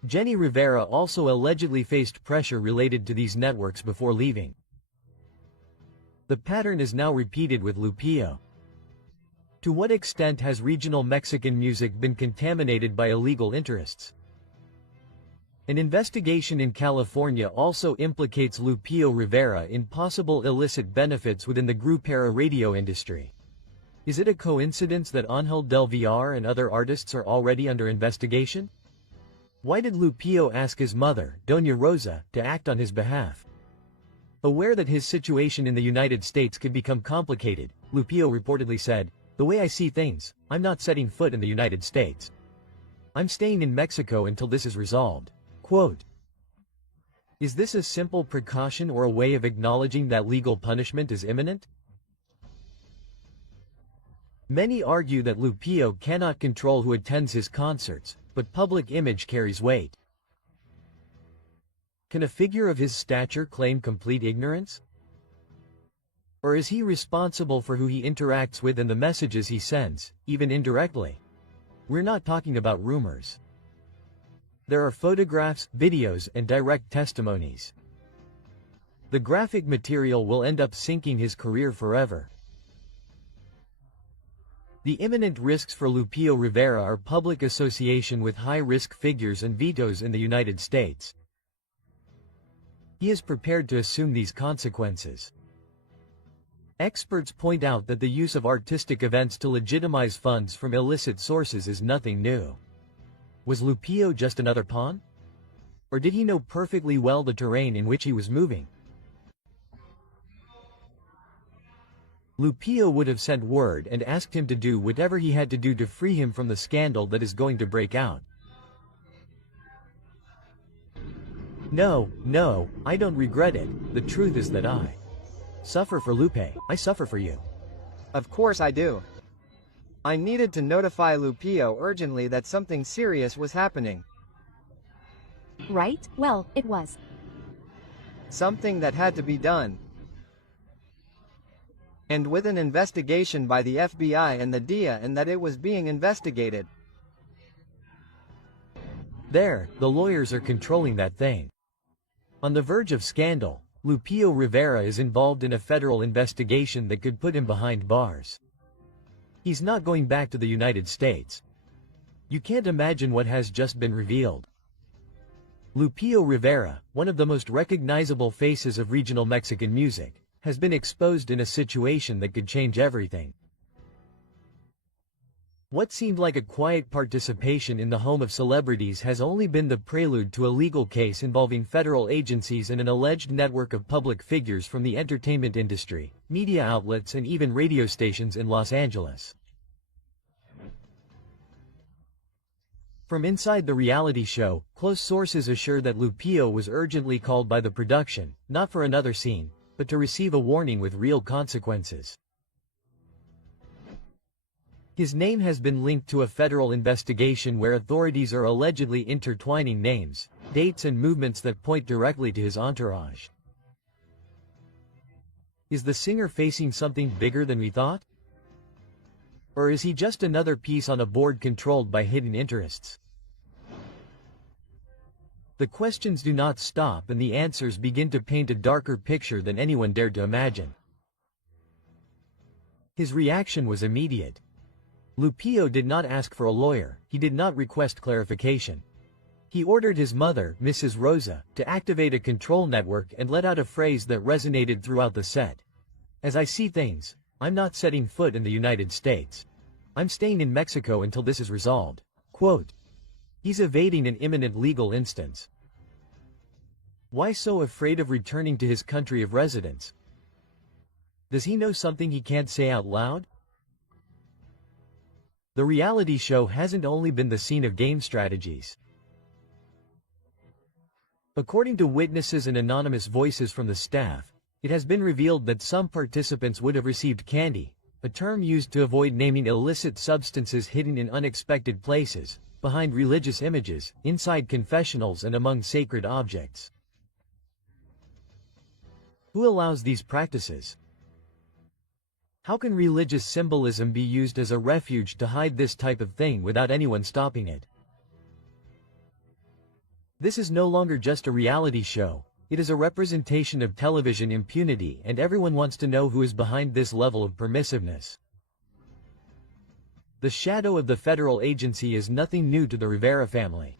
Jenny Rivera also allegedly faced pressure related to these networks before leaving. The pattern is now repeated with Lupillo. To what extent has regional Mexican music been contaminated by illegal interests? An investigation in California also implicates Lupillo Rivera in possible illicit benefits within the Grupera radio industry. Is it a coincidence that 𝗦𝗘𝗘𝗏𝗏𝗏 and other artists are already under investigation? Why did Lupillo ask his mother, Doña Rosa, to act on his behalf? Aware that his situation in the United States could become complicated, Lupillo reportedly said, "The way I see things, I'm not setting foot in the United States. I'm staying in Mexico until this is resolved." Quote, is this a simple precaution or a way of acknowledging that legal punishment is imminent? Many argue that Lupillo cannot control who attends his concerts, but public image carries weight. Can a figure of his stature claim complete ignorance? Or is he responsible for who he interacts with and the messages he sends, even indirectly? We're not talking about rumors. There are photographs, videos, and direct testimonies. The graphic material will end up sinking his career forever. The imminent risks for Lupillo Rivera are public association with high-risk figures and vetoes in the United States. He is prepared to assume these consequences. Experts point out that the use of artistic events to legitimize funds from illicit sources is nothing new. Was Lupillo just another pawn? Or did he know perfectly well the terrain in which he was moving? Lupillo would have sent word and asked him to do whatever he had to do to free him from the scandal that is going to break out. No, I don't regret it. The truth is that I suffer for Lupe. I suffer for you. Of course I do. I needed to notify Lupillo urgently that something serious was happening. Right? Well, it was. Something that had to be done. And with an investigation by the FBI and the DEA, and that it was being investigated. There, the lawyers are controlling that thing. On the verge of scandal, Lupillo Rivera is involved in a federal investigation that could put him behind bars. He's not going back to the United States. You can't imagine what has just been revealed. Lupillo Rivera, one of the most recognizable faces of regional Mexican music, has been exposed in a situation that could change everything. What seemed like a quiet participation in the home of celebrities has only been the prelude to a legal case involving federal agencies and an alleged network of public figures from the entertainment industry, media outlets and even radio stations in Los Angeles. From inside the reality show, close sources assure that Lupillo was urgently called by the production, not for another scene, but to receive a warning with real consequences. His name has been linked to a federal investigation where authorities are allegedly intertwining names, dates and movements that point directly to his entourage. Is the singer facing something bigger than we thought? Or is he just another piece on a board controlled by hidden interests? The questions do not stop and the answers begin to paint a darker picture than anyone dared to imagine. His reaction was immediate. Lupillo did not ask for a lawyer, he did not request clarification. He ordered his mother, Mrs. Rosa, to activate a control network and let out a phrase that resonated throughout the set. As I see things, I'm not setting foot in the United States. I'm staying in Mexico until this is resolved. Quote, he's evading an imminent legal instance. Why so afraid of returning to his country of residence? Does he know something he can't say out loud? The reality show hasn't only been the scene of game strategies. According to witnesses and anonymous voices from the staff, it has been revealed that some participants would have received candy, a term used to avoid naming illicit substances hidden in unexpected places, behind religious images, inside confessionals and among sacred objects. Who allows these practices? How can religious symbolism be used as a refuge to hide this type of thing without anyone stopping it? This is no longer just a reality show, it is a representation of television impunity and everyone wants to know who is behind this level of permissiveness. The shadow of the federal agency is nothing new to the Rivera family.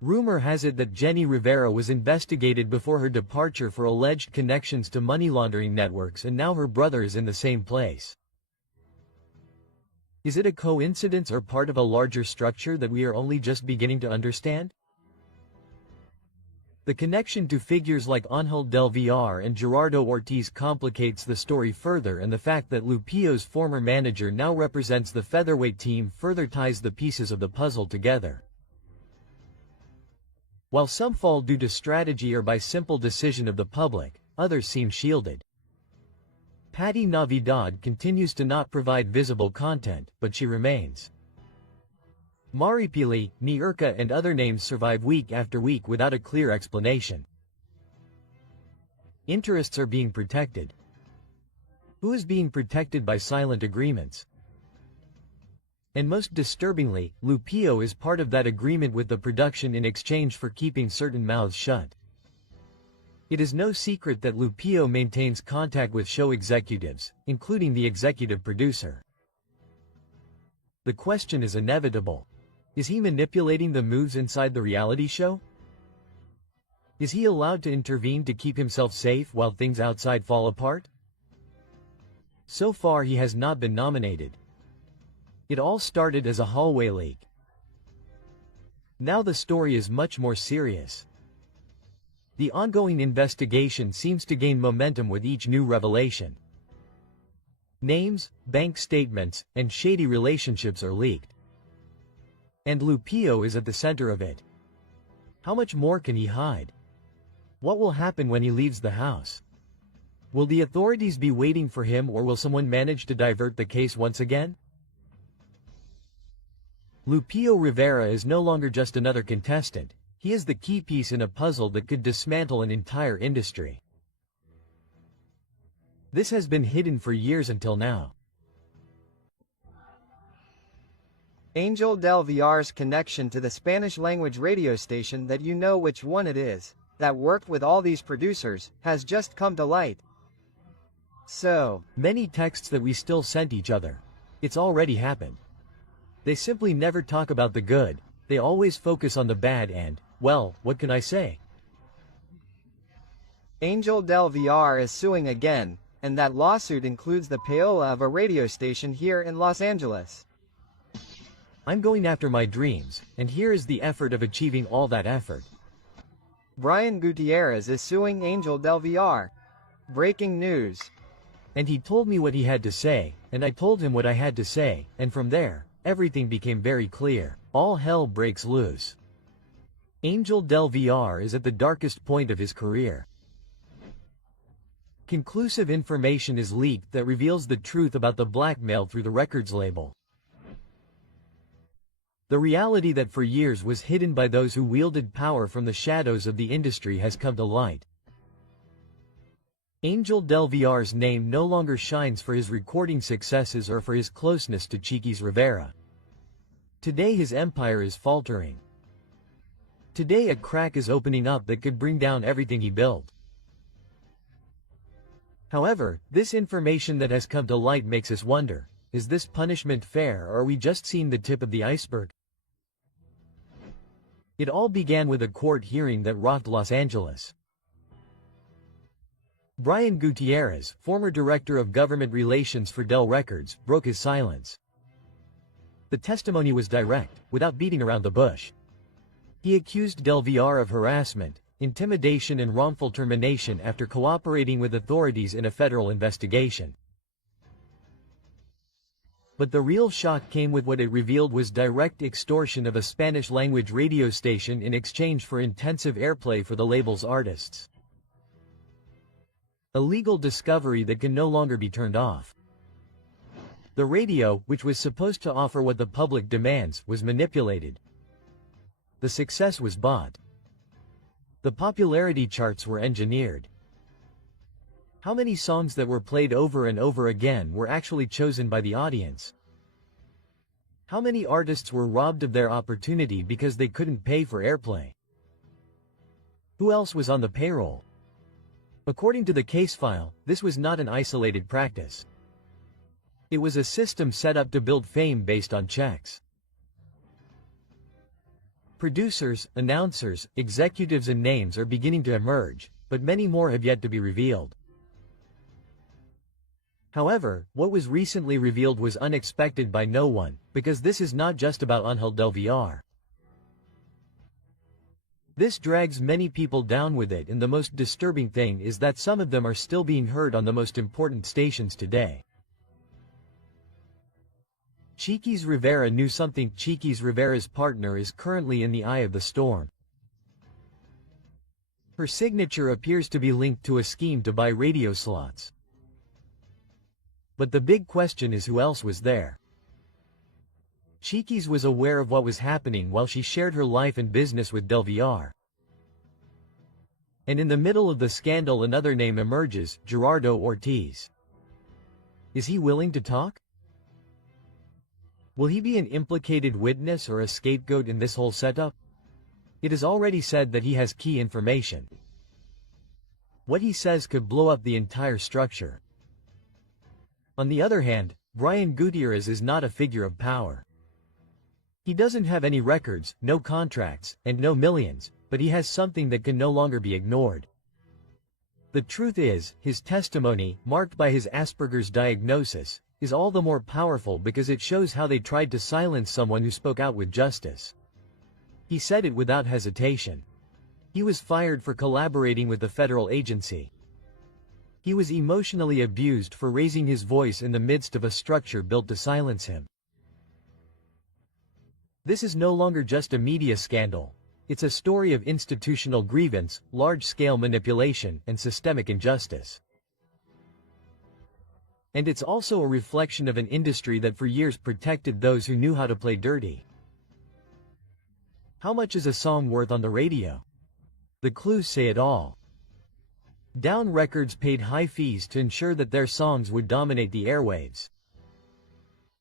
Rumor has it that Jenny Rivera was investigated before her departure for alleged connections to money laundering networks and now her brother is in the same place. Is it a coincidence or part of a larger structure that we are only just beginning to understand? The connection to figures like 𝗟𝗨𝗣𝗜𝗟𝗍 and Gerardo Ortiz complicates the story further, and the fact that Lupillo's former manager now represents the featherweight team further ties the pieces of the puzzle together. While some fall due to strategy or by simple decision of the public, others seem shielded. Patti Navidad continues to not provide visible content, but she remains. Maripili, 𝗟𝗡𝗥𝗚 and other names survive week after week without a clear explanation. Interests are being protected. Who is being protected by silent agreements? And most disturbingly, Lupillo is part of that agreement with the production in exchange for keeping certain mouths shut. It is no secret that Lupillo maintains contact with show executives, including the executive producer. The question is inevitable. Is he manipulating the moves inside the reality show? Is he allowed to intervene to keep himself safe while things outside fall apart? So far he has not been nominated. It all started as a hallway leak. Now the story is much more serious. The ongoing investigation seems to gain momentum with each new revelation. Names, bank statements, and shady relationships are leaked. And Lupillo is at the center of it. How much more can he hide? What will happen when he leaves the house? Will the authorities be waiting for him, or will someone manage to divert the case once again? Lupillo Rivera is no longer just another contestant. He is the key piece in a puzzle that could dismantle an entire industry. This has been hidden for years until now. 𝗟𝗡𝗥𝗧𝗢𝗟's connection to the Spanish-language radio station that you know which one it is, that worked with all these producers, has just come to light. So, many texts that we still sent each other. It's already happened. They simply never talk about the good, they always focus on the bad and, well, what can I say? 𝗟𝗡𝗥𝗧𝗢𝗟 is suing again, and that lawsuit includes the payola of a radio station here in Los Angeles. I'm going after my dreams, and here is the effort of achieving all that effort. Brian Gutierrez is suing 𝗟𝗡𝗥𝗧𝗢𝗟. Breaking news. And he told me what he had to say, and I told him what I had to say, and from there, everything became very clear. All hell breaks loose. 𝗟𝗡𝗥𝗧𝗢𝗟 is at the darkest point of his career. Conclusive information is leaked that reveals the truth about the blackmail through the records label. The reality that for years was hidden by those who wielded power from the shadows of the industry has come to light. 𝗟𝗡𝗥𝗧𝗢𝗟's name no longer shines for his recording successes or for his closeness to 𝗟𝗥𝗧 Rivera. Today his empire is faltering. Today a crack is opening up that could bring down everything he built. However, this information that has come to light makes us wonder, is this punishment fair, or are we just seeing the tip of the iceberg? It all began with a court hearing that rocked Los Angeles. Brian Gutierrez, former director of government relations for Dell Records, broke his silence. The testimony was direct, without beating around the bush. He accused 𝗟𝗏𝗟 of harassment, intimidation and wrongful termination after cooperating with authorities in a federal investigation. But the real shock came with what it revealed was direct extortion of a Spanish-language radio station in exchange for intensive airplay for the label's artists. A legal discovery that can no longer be turned off. The radio, which was supposed to offer what the public demands, was manipulated. The success was bought. The popularity charts were engineered. How many songs that were played over and over again were actually chosen by the audience? How many artists were robbed of their opportunity because they couldn't pay for airplay? Who else was on the payroll? According to the case file, this was not an isolated practice. It was a system set up to build fame based on checks. Producers, announcers, executives and names are beginning to emerge, but many more have yet to be revealed. However, what was recently revealed was unexpected by no one, because this is not just about 𝗟𝗡𝗥𝗧𝗢𝗟. This drags many people down with it, and the most disturbing thing is that some of them are still being heard on the most important stations today. 𝗟𝗥𝗧𝗏 Rivera knew something. 𝗟𝗥𝗧𝗏 Rivera's partner is currently in the eye of the storm. Her signature appears to be linked to a scheme to buy radio slots. But the big question is, who else was there? 𝗟𝗥𝗧𝗏 was aware of what was happening while she shared her life and business with 𝗟𝗏𝗟. And in the middle of the scandal another name emerges, Gerardo Ortiz. Is he willing to talk? Will he be an implicated witness or a scapegoat in this whole setup? It is already said that he has key information. What he says could blow up the entire structure. On the other hand, Brian Gutierrez is not a figure of power. He doesn't have any records, no contracts, and no millions, but he has something that can no longer be ignored. The truth is, his testimony, marked by his Asperger's diagnosis, is all the more powerful because it shows how they tried to silence someone who spoke out with justice. He said it without hesitation. He was fired for collaborating with the federal agency. He was emotionally abused for raising his voice in the midst of a structure built to silence him. This is no longer just a media scandal. It's a story of institutional grievance, large-scale manipulation, and systemic injustice. And it's also a reflection of an industry that for years protected those who knew how to play dirty. How much is a song worth on the radio? The clues say it all. Dell Records paid high fees to ensure that their songs would dominate the airwaves.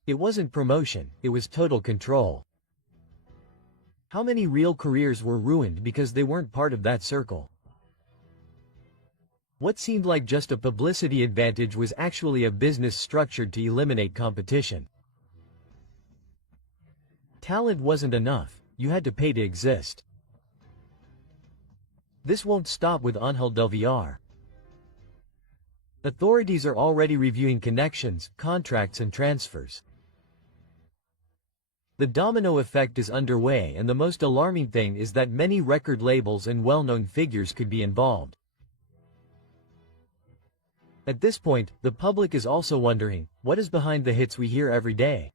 It wasn't promotion, it was total control. How many real careers were ruined because they weren't part of that circle? What seemed like just a publicity advantage was actually a business structured to eliminate competition. Talent wasn't enough, you had to pay to exist. This won't stop with 𝗟𝗨𝗣𝗜𝗟𝗏. Authorities are already reviewing connections, contracts and transfers. The domino effect is underway, and the most alarming thing is that many record labels and well-known figures could be involved. At this point, the public is also wondering, what is behind the hits we hear every day?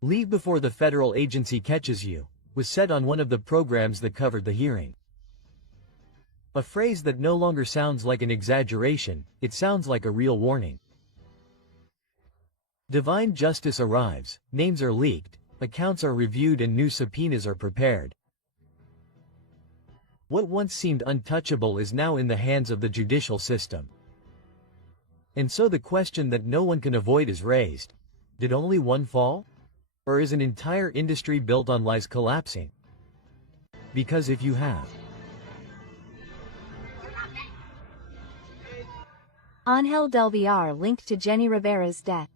"Leave before the federal agency catches you," was said on one of the programs that covered the hearing. A phrase that no longer sounds like an exaggeration, it sounds like a real warning. Divine justice arrives, names are leaked, accounts are reviewed and new subpoenas are prepared. What once seemed untouchable is now in the hands of the judicial system. And so the question that no one can avoid is raised. Did only one fall? Or is an entire industry built on lies collapsing? Because if you have 𝗟𝗨𝗣𝗜𝗟𝗏 linked to 𝗟𝗍 Rivera's death.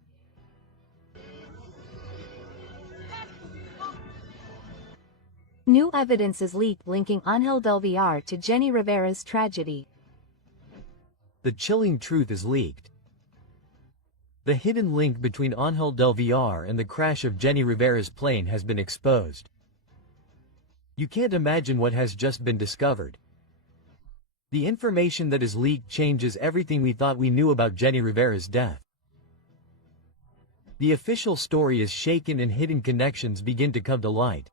New evidence is leaked linking 𝗟𝗨𝗣𝗟𝗏 to 𝗟𝗍 Rivera's tragedy. The chilling truth is leaked. The hidden link between 𝗟𝗨𝗣𝗑𝗏𝗟 and the crash of 𝗟𝗍 Rivera's plane has been exposed. You can't imagine what has just been discovered. The information that is leaked changes everything we thought we knew about 𝗟𝗍 Rivera's death. The official story is shaken and hidden connections begin to come to light.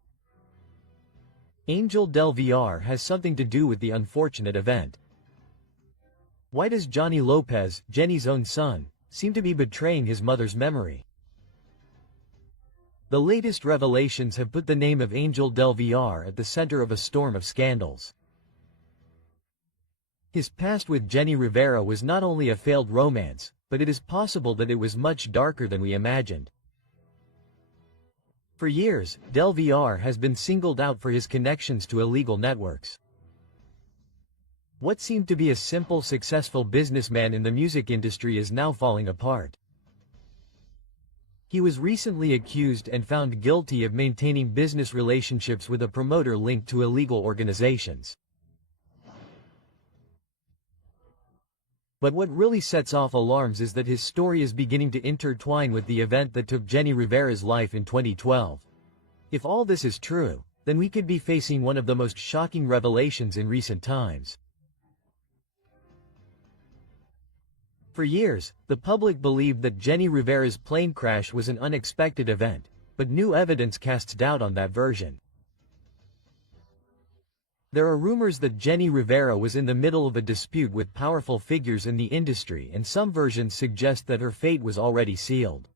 𝗟𝗨𝗣𝗑𝗏𝗟 has something to do with the unfortunate event. Why does Johnny Lopez, Jenny's own son, seem to be betraying his mother's memory? The latest revelations have put the name of 𝗟𝗨𝗣𝗑𝗏𝗟 at the center of a storm of scandals. His past with 𝗟𝗍 Rivera was not only a failed romance, but it is possible that it was much darker than we imagined. For years, 𝗟𝗏 has been singled out for his connections to illegal networks. What seemed to be a simple, successful businessman in the music industry is now falling apart. He was recently accused and found guilty of maintaining business relationships with a promoter linked to illegal organizations. But what really sets off alarms is that his story is beginning to intertwine with the event that took 𝗟𝗍 Rivera's life in 2012. If all this is true, then we could be facing one of the most shocking revelations in recent times. For years, the public believed that 𝗟𝗍 Rivera's plane crash was an unexpected event, but new evidence casts doubt on that version. There are rumors that 𝗟𝗍 Rivera was in the middle of a dispute with powerful figures in the industry, and some versions suggest that her fate was already sealed.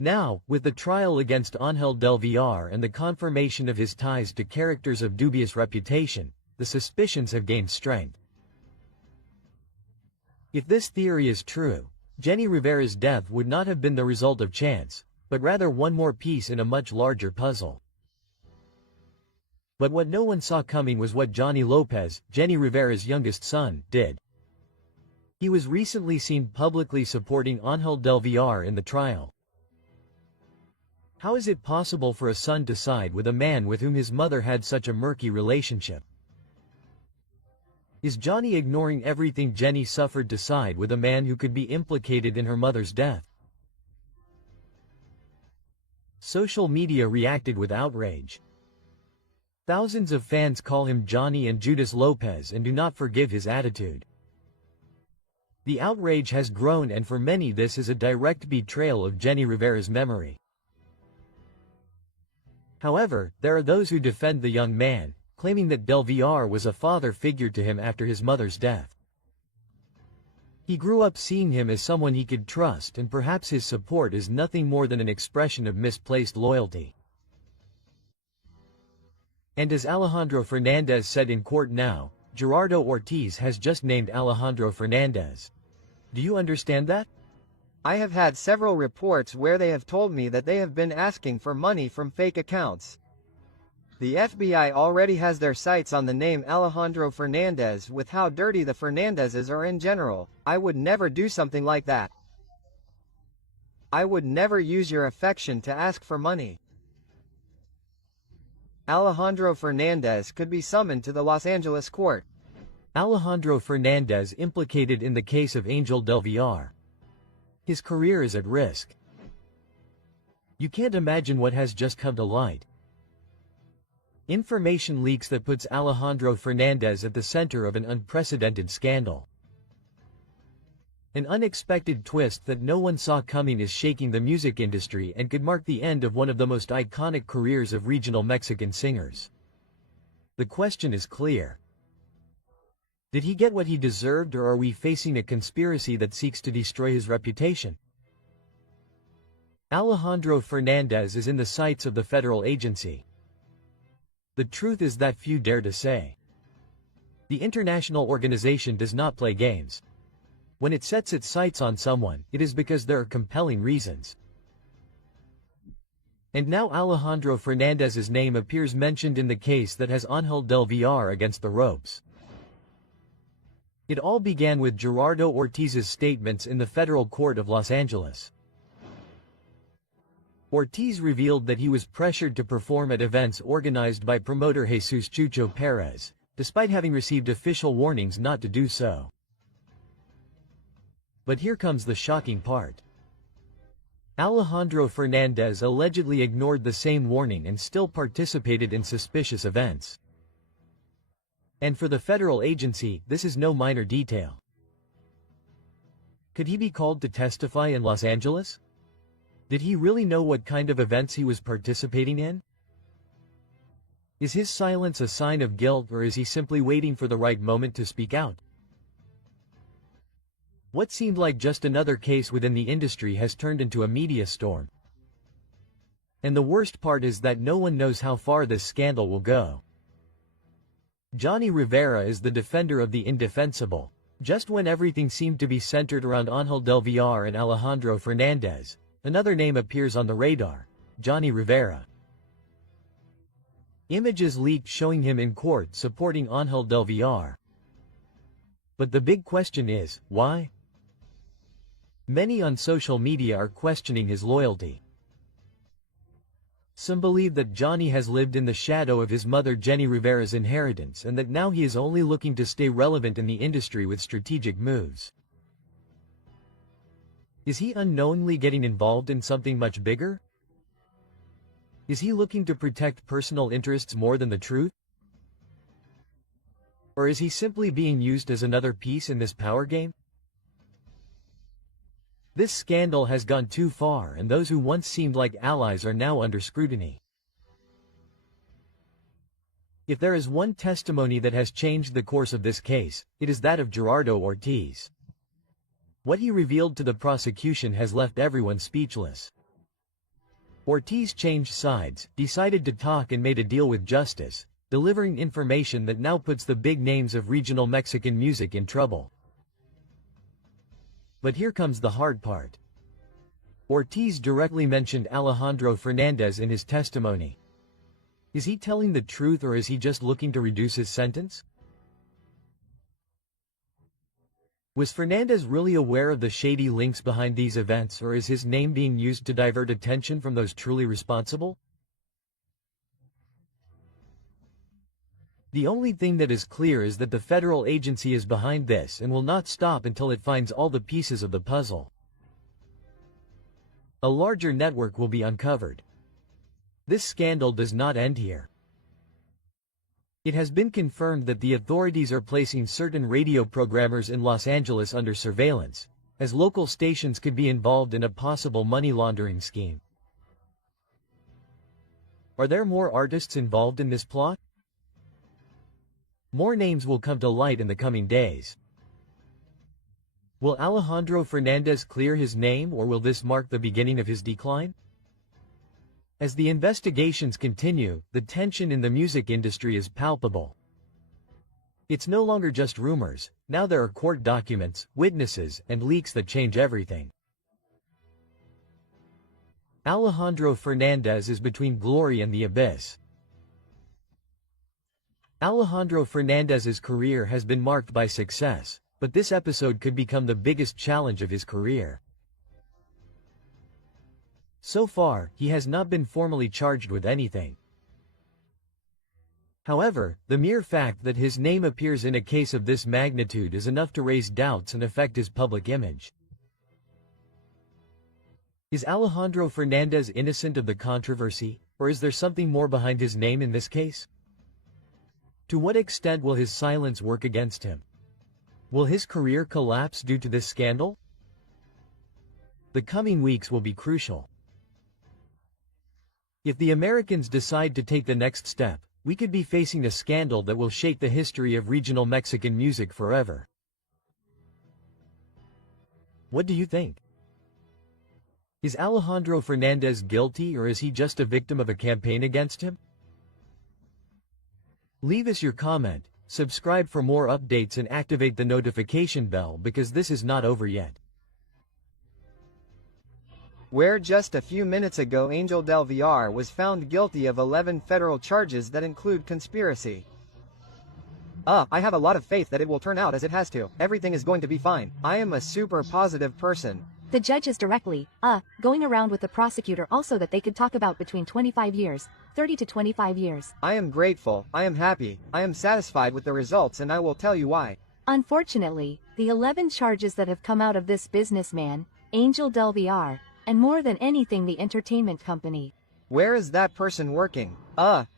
Now, with the trial against 𝗟𝗨𝗣𝗑𝗏𝗟 and the confirmation of his ties to characters of dubious reputation, the suspicions have gained strength. If this theory is true, 𝗟𝗍 Rivera's death would not have been the result of chance, but rather one more piece in a much larger puzzle. But what no one saw coming was what Johnny Lopez, 𝗟𝗍 Rivera's youngest son, did. He was recently seen publicly supporting 𝗟𝗨𝗣𝗑𝗏𝗟 in the trial. How is it possible for a son to side with a man with whom his mother had such a murky relationship? Is Johnny ignoring everything 𝗟𝗍 suffered to side with a man who could be implicated in her mother's death? Social media reacted with outrage. Thousands of fans call him Johnny and Judas Lopez and do not forgive his attitude. The outrage has grown, and for many this is a direct betrayal of 𝗟𝗍 Rivera's memory. However, there are those who defend the young man, claiming that 𝗟𝗏 was a father figure to him after his mother's death. He grew up seeing him as someone he could trust, and perhaps his support is nothing more than an expression of misplaced loyalty. And as Alejandro Fernandez said in court now, Gerardo Ortiz has just named Alejandro Fernandez. Do you understand that? I have had several reports where they have told me that they have been asking for money from fake accounts. The FBI already has their sights on the name Alejandro Fernandez. With how dirty the Fernandezes are in general, I would never do something like that. I would never use your affection to ask for money. Alejandro Fernandez could be summoned to the Los Angeles court. Alejandro Fernandez implicated in the case of 𝗟𝗡𝗥𝗧𝗏𝗧. His career is at risk. You can't imagine what has just come to light. Information leaks that puts Alejandro Fernandez at the center of an unprecedented scandal. An unexpected twist that no one saw coming is shaking the music industry and could mark the end of one of the most iconic careers of regional Mexican singers. The question is clear. Did he get what he deserved, or are we facing a conspiracy that seeks to destroy his reputation? Alejandro Fernandez is in the sights of the federal agency. The truth is that few dare to say. The international organization does not play games. When it sets its sights on someone, it is because there are compelling reasons. And now Alejandro Fernandez's name appears mentioned in the case that has 𝗟𝗡𝗥𝗏𝗼𝗍 against the ropes. It all began with Gerardo Ortiz's statements in the federal court of Los Angeles. Ortiz revealed that he was pressured to perform at events organized by promoter 𝗖𝗘𝗥𝗘𝗧𝗢𝗏, despite having received official warnings not to do so. But here comes the shocking part. Alejandro Fernandez allegedly ignored the same warning and still participated in suspicious events. And for the federal agency, this is no minor detail. Could he be called to testify in Los Angeles? Did he really know what kind of events he was participating in? Is his silence a sign of guilt, or is he simply waiting for the right moment to speak out? What seemed like just another case within the industry has turned into a media storm. And the worst part is that no one knows how far this scandal will go. 𝗟𝗍𝗍𝗍 Rivera is the defender of the indefensible. Just when everything seemed to be centered around 𝗟𝗡𝗥𝗏𝗼𝗍 and Alejandro Fernandez, another name appears on the radar, 𝗟𝗍𝗍 Rivera. Images leaked showing him in court supporting 𝗟𝗡𝗥𝗏𝗼𝗍. But the big question is, why? Many on social media are questioning his loyalty. Some believe that 𝗟𝗍𝗍𝗍 has lived in the shadow of his mother 𝗟𝗍𝗍 Rivera's inheritance, and that now he is only looking to stay relevant in the industry with strategic moves. Is he unknowingly getting involved in something much bigger? Is he looking to protect personal interests more than the truth? Or is he simply being used as another piece in this power game? This scandal has gone too far, and those who once seemed like allies are now under scrutiny. If there is one testimony that has changed the course of this case, it is that of Gerardo Ortiz. What he revealed to the prosecution has left everyone speechless. Ortiz changed sides, decided to talk, and made a deal with justice, delivering information that now puts the big names of regional Mexican music in trouble. But here comes the hard part. Ortiz directly mentioned Alejandro Fernandez in his testimony. Is he telling the truth, or is he just looking to reduce his sentence? Was Fernandez really aware of the shady links behind these events, or is his name being used to divert attention from those truly responsible? The only thing that is clear is that the federal agency is behind this and will not stop until it finds all the pieces of the puzzle. A larger network will be uncovered. This scandal does not end here. It has been confirmed that the authorities are placing certain radio programmers in Los Angeles under surveillance, as local stations could be involved in a possible money laundering scheme. Are there more artists involved in this plot? More names will come to light in the coming days. Will Alejandro Fernandez clear his name, or will this mark the beginning of his decline? As the investigations continue, the tension in the music industry is palpable. It's no longer just rumors, now there are court documents, witnesses, and leaks that change everything. Alejandro Fernandez is between glory and the abyss. Alejandro Fernandez's career has been marked by success, but this episode could become the biggest challenge of his career. So far, he has not been formally charged with anything. However, the mere fact that his name appears in a case of this magnitude is enough to raise doubts and affect his public image. Is Alejandro Fernandez innocent of the controversy, or is there something more behind his name in this case? To what extent will his silence work against him? Will his career collapse due to this scandal? The coming weeks will be crucial. If the Americans decide to take the next step, we could be facing a scandal that will shape the history of regional Mexican music forever. What do you think? Is Alejandro Fernandez guilty, or is he just a victim of a campaign against him? Leave us your comment, subscribe for more updates and activate the notification bell because this is not over yet. Where just a few minutes ago 𝗟𝗚𝗏𝗟𝗏 was found guilty of 11 federal charges that include conspiracy. I have a lot of faith that it will turn out as it has to. Everything is going to be fine. I am a super positive person. The judge is directly, going around with the prosecutor also that they could talk about between 25 years, 30 to 25 years. I am grateful, I am happy, I am satisfied with the results, and I will tell you why. Unfortunately, the 11 charges that have come out of this businessman, 𝗟𝗚𝗏𝗟𝗏, and more than anything the entertainment company. Where is that person working?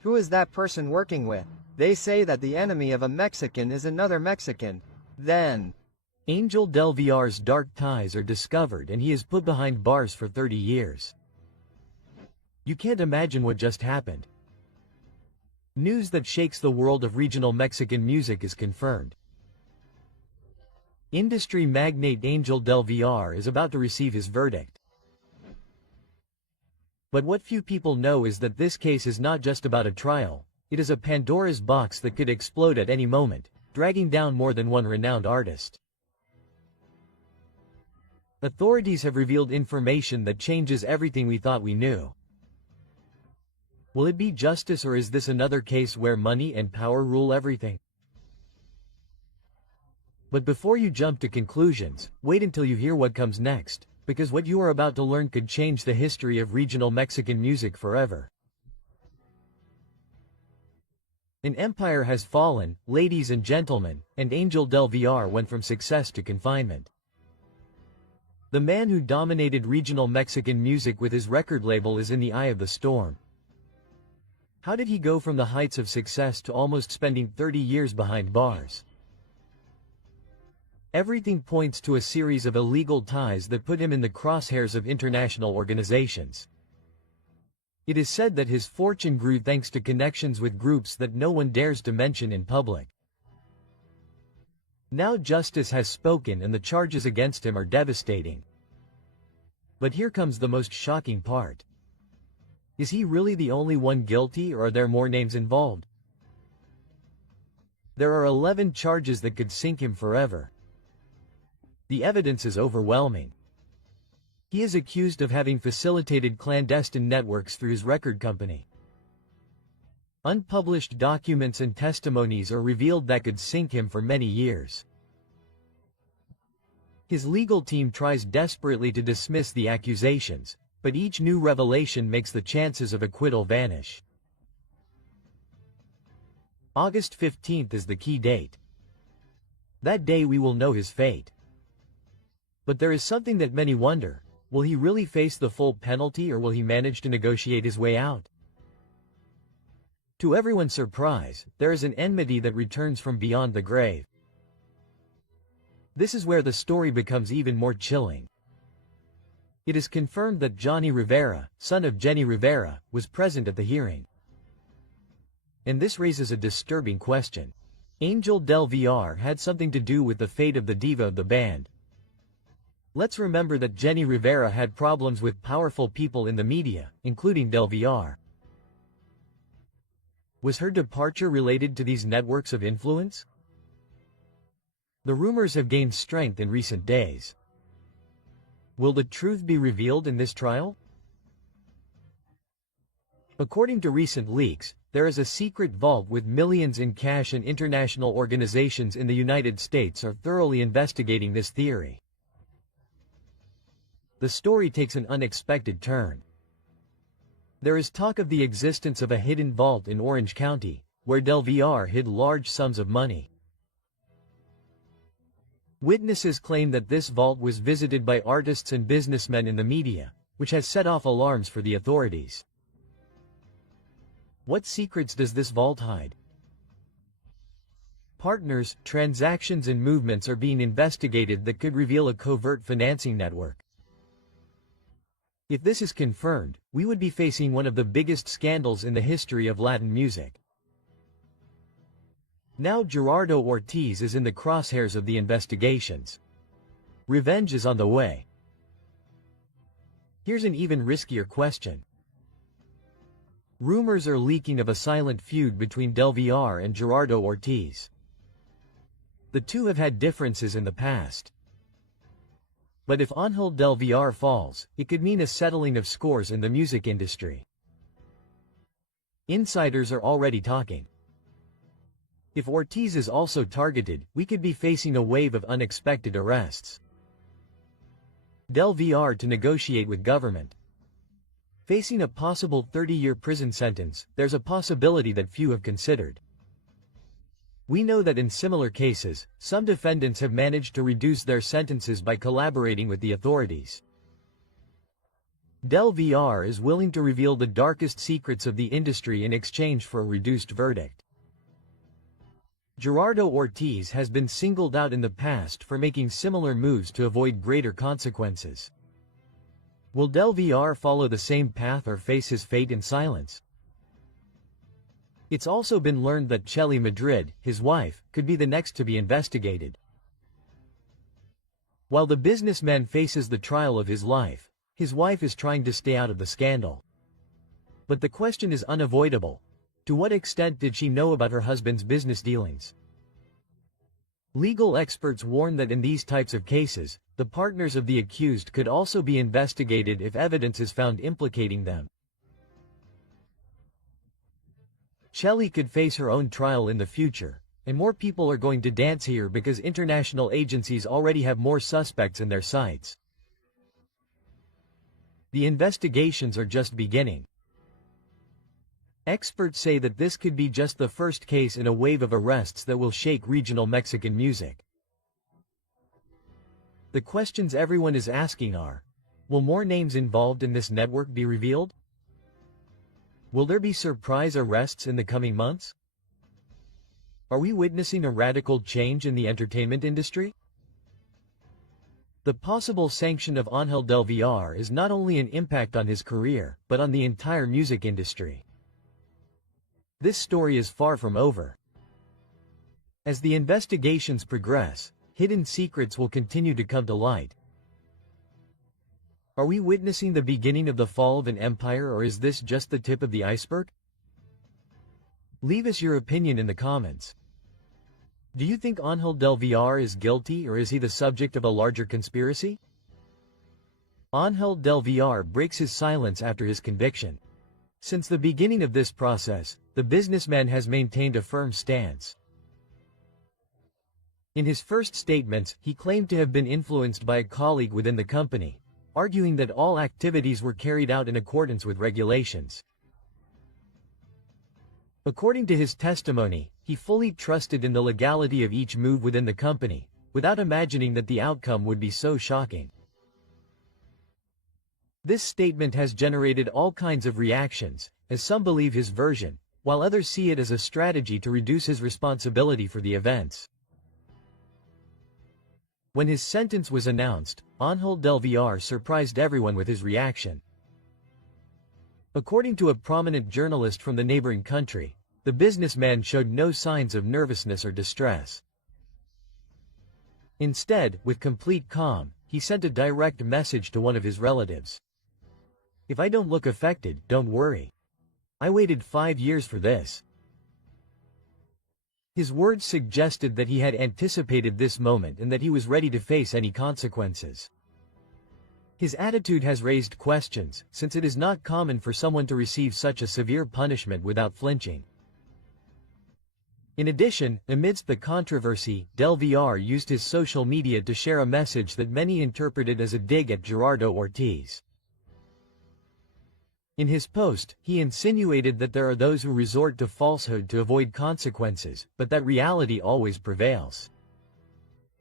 Who is that person working with? They say that the enemy of a Mexican is another Mexican. Then 𝗟𝗚𝗏𝗟𝗏's dark ties are discovered and he is put behind bars for 30 years. You can't imagine what just happened. News that shakes the world of regional Mexican music is confirmed. Industry magnate 𝗟𝗚𝗏𝗟𝗏 is about to receive his verdict. But what few people know is that this case is not just about a trial, it is a Pandora's box that could explode at any moment, dragging down more than one renowned artist. Authorities have revealed information that changes everything we thought we knew. Will it be justice, or is this another case where money and power rule everything? But before you jump to conclusions, wait until you hear what comes next, because what you are about to learn could change the history of regional Mexican music forever. An empire has fallen, ladies and gentlemen, and 𝗟𝗚𝗏𝗟𝗏 went from success to confinement. The man who dominated regional Mexican music with his record label is in the eye of the storm. How did he go from the heights of success to almost spending 30 years behind bars? Everything points to a series of illegal ties that put him in the crosshairs of international organizations. It is said that his fortune grew thanks to connections with groups that no one dares to mention in public. Now justice has spoken and the charges against him are devastating. But here comes the most shocking part. Is he really the only one guilty, or are there more names involved? There are 11 charges that could sink him forever. The evidence is overwhelming. He is accused of having facilitated clandestine networks through his record company. Unpublished documents and testimonies are revealed that could sink him for many years. His legal team tries desperately to dismiss the accusations, but each new revelation makes the chances of acquittal vanish. August 15th is the key date. That day we will know his fate. But there is something that many wonder: will he really face the full penalty, or will he manage to negotiate his way out? To everyone's surprise, there is an enmity that returns from beyond the grave. This is where the story becomes even more chilling. It is confirmed that Johnny Rivera, son of Jenny Rivera, was present at the hearing. And this raises a disturbing question. 𝗟𝗚𝗏𝗟𝗏 had something to do with the fate of the diva of the band. Let's remember that Jenny Rivera had problems with powerful people in the media, including Dell Records. Was her departure related to these networks of influence? The rumors have gained strength in recent days. Will the truth be revealed in this trial? According to recent leaks, there is a secret vault with millions in cash, and international organizations in the United States are thoroughly investigating this theory. The story takes an unexpected turn. There is talk of the existence of a hidden vault in Orange County, where Dell Records hid large sums of money. Witnesses claim that this vault was visited by artists and businessmen in the media, which has set off alarms for the authorities. What secrets does this vault hide? Partners, transactions and movements are being investigated that could reveal a covert financing network. If this is confirmed, we would be facing one of the biggest scandals in the history of Latin music. Now Gerardo Ortiz is in the crosshairs of the investigations. Revenge is on the way. Here's an even riskier question. Rumors are leaking of a silent feud between Dell Records and Gerardo Ortiz. The two have had differences in the past. But if Ángel Dell Records falls, it could mean a settling of scores in the music industry. Insiders are already talking. If Ortiz is also targeted, we could be facing a wave of unexpected arrests. Dell Records to negotiate with government. Facing a possible 30-year prison sentence, there's a possibility that few have considered. We know that in similar cases, some defendants have managed to reduce their sentences by collaborating with the authorities. Dell Records is willing to reveal the darkest secrets of the industry in exchange for a reduced verdict. Gerardo Ortiz has been singled out in the past for making similar moves to avoid greater consequences. Will Dell Records follow the same path or face his fate in silence? It's also been learned that 𝗟𝗨𝗣𝗜𝗟𝗏 Madrid, his wife, could be the next to be investigated. While the businessman faces the trial of his life, his wife is trying to stay out of the scandal. But the question is unavoidable. To what extent did she know about her husband's business dealings? Legal experts warn that in these types of cases, the partners of the accused could also be investigated if evidence is found implicating them. 𝗟𝗨𝗣𝗜𝗟𝗏 could face her own trial in the future, and more people are going to dance here because international agencies already have more suspects in their sights. The investigations are just beginning. Experts say that this could be just the first case in a wave of arrests that will shake regional Mexican music. The questions everyone is asking are, will more names involved in this network be revealed? Will there be surprise arrests in the coming months? Are we witnessing a radical change in the entertainment industry? The possible sanction of Ángel Dell Records is not only an impact on his career, but on the entire music industry. This story is far from over. As the investigations progress, hidden secrets will continue to come to light. Are we witnessing the beginning of the fall of an empire, or is this just the tip of the iceberg? Leave us your opinion in the comments. Do you think Ángel Dell Records is guilty, or is he the subject of a larger conspiracy? Ángel Dell Records breaks his silence after his conviction. Since the beginning of this process, the businessman has maintained a firm stance. In his first statements, he claimed to have been influenced by a colleague within the company, arguing that all activities were carried out in accordance with regulations. According to his testimony, he fully trusted in the legality of each move within the company, without imagining that the outcome would be so shocking. This statement has generated all kinds of reactions, as some believe his version, while others see it as a strategy to reduce his responsibility for the events. When his sentence was announced, Ángel Dell Records surprised everyone with his reaction. According to a prominent journalist from the neighboring country, the businessman showed no signs of nervousness or distress. Instead, with complete calm, he sent a direct message to one of his relatives. "If I don't look affected, don't worry. I waited 5 years for this." His words suggested that he had anticipated this moment and that he was ready to face any consequences. His attitude has raised questions, since it is not common for someone to receive such a severe punishment without flinching. In addition, amidst the controversy, Dell Records used his social media to share a message that many interpreted as a dig at Gerardo Ortiz. In his post, he insinuated that there are those who resort to falsehood to avoid consequences, but that reality always prevails.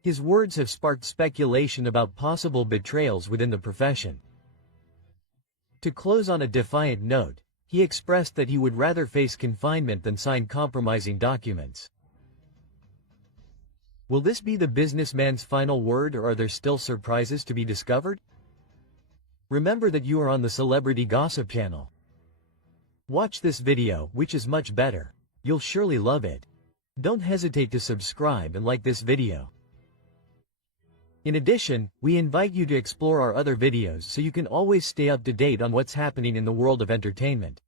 His words have sparked speculation about possible betrayals within the profession. To close on a defiant note, he expressed that he would rather face confinement than sign compromising documents. Will this be the businessman's final word, or are there still surprises to be discovered? Remember that you are on the Celebrity Gossip channel. Watch this video, which is much better. You'll surely love it. Don't hesitate to subscribe and like this video. In addition, we invite you to explore our other videos so you can always stay up to date on what's happening in the world of entertainment.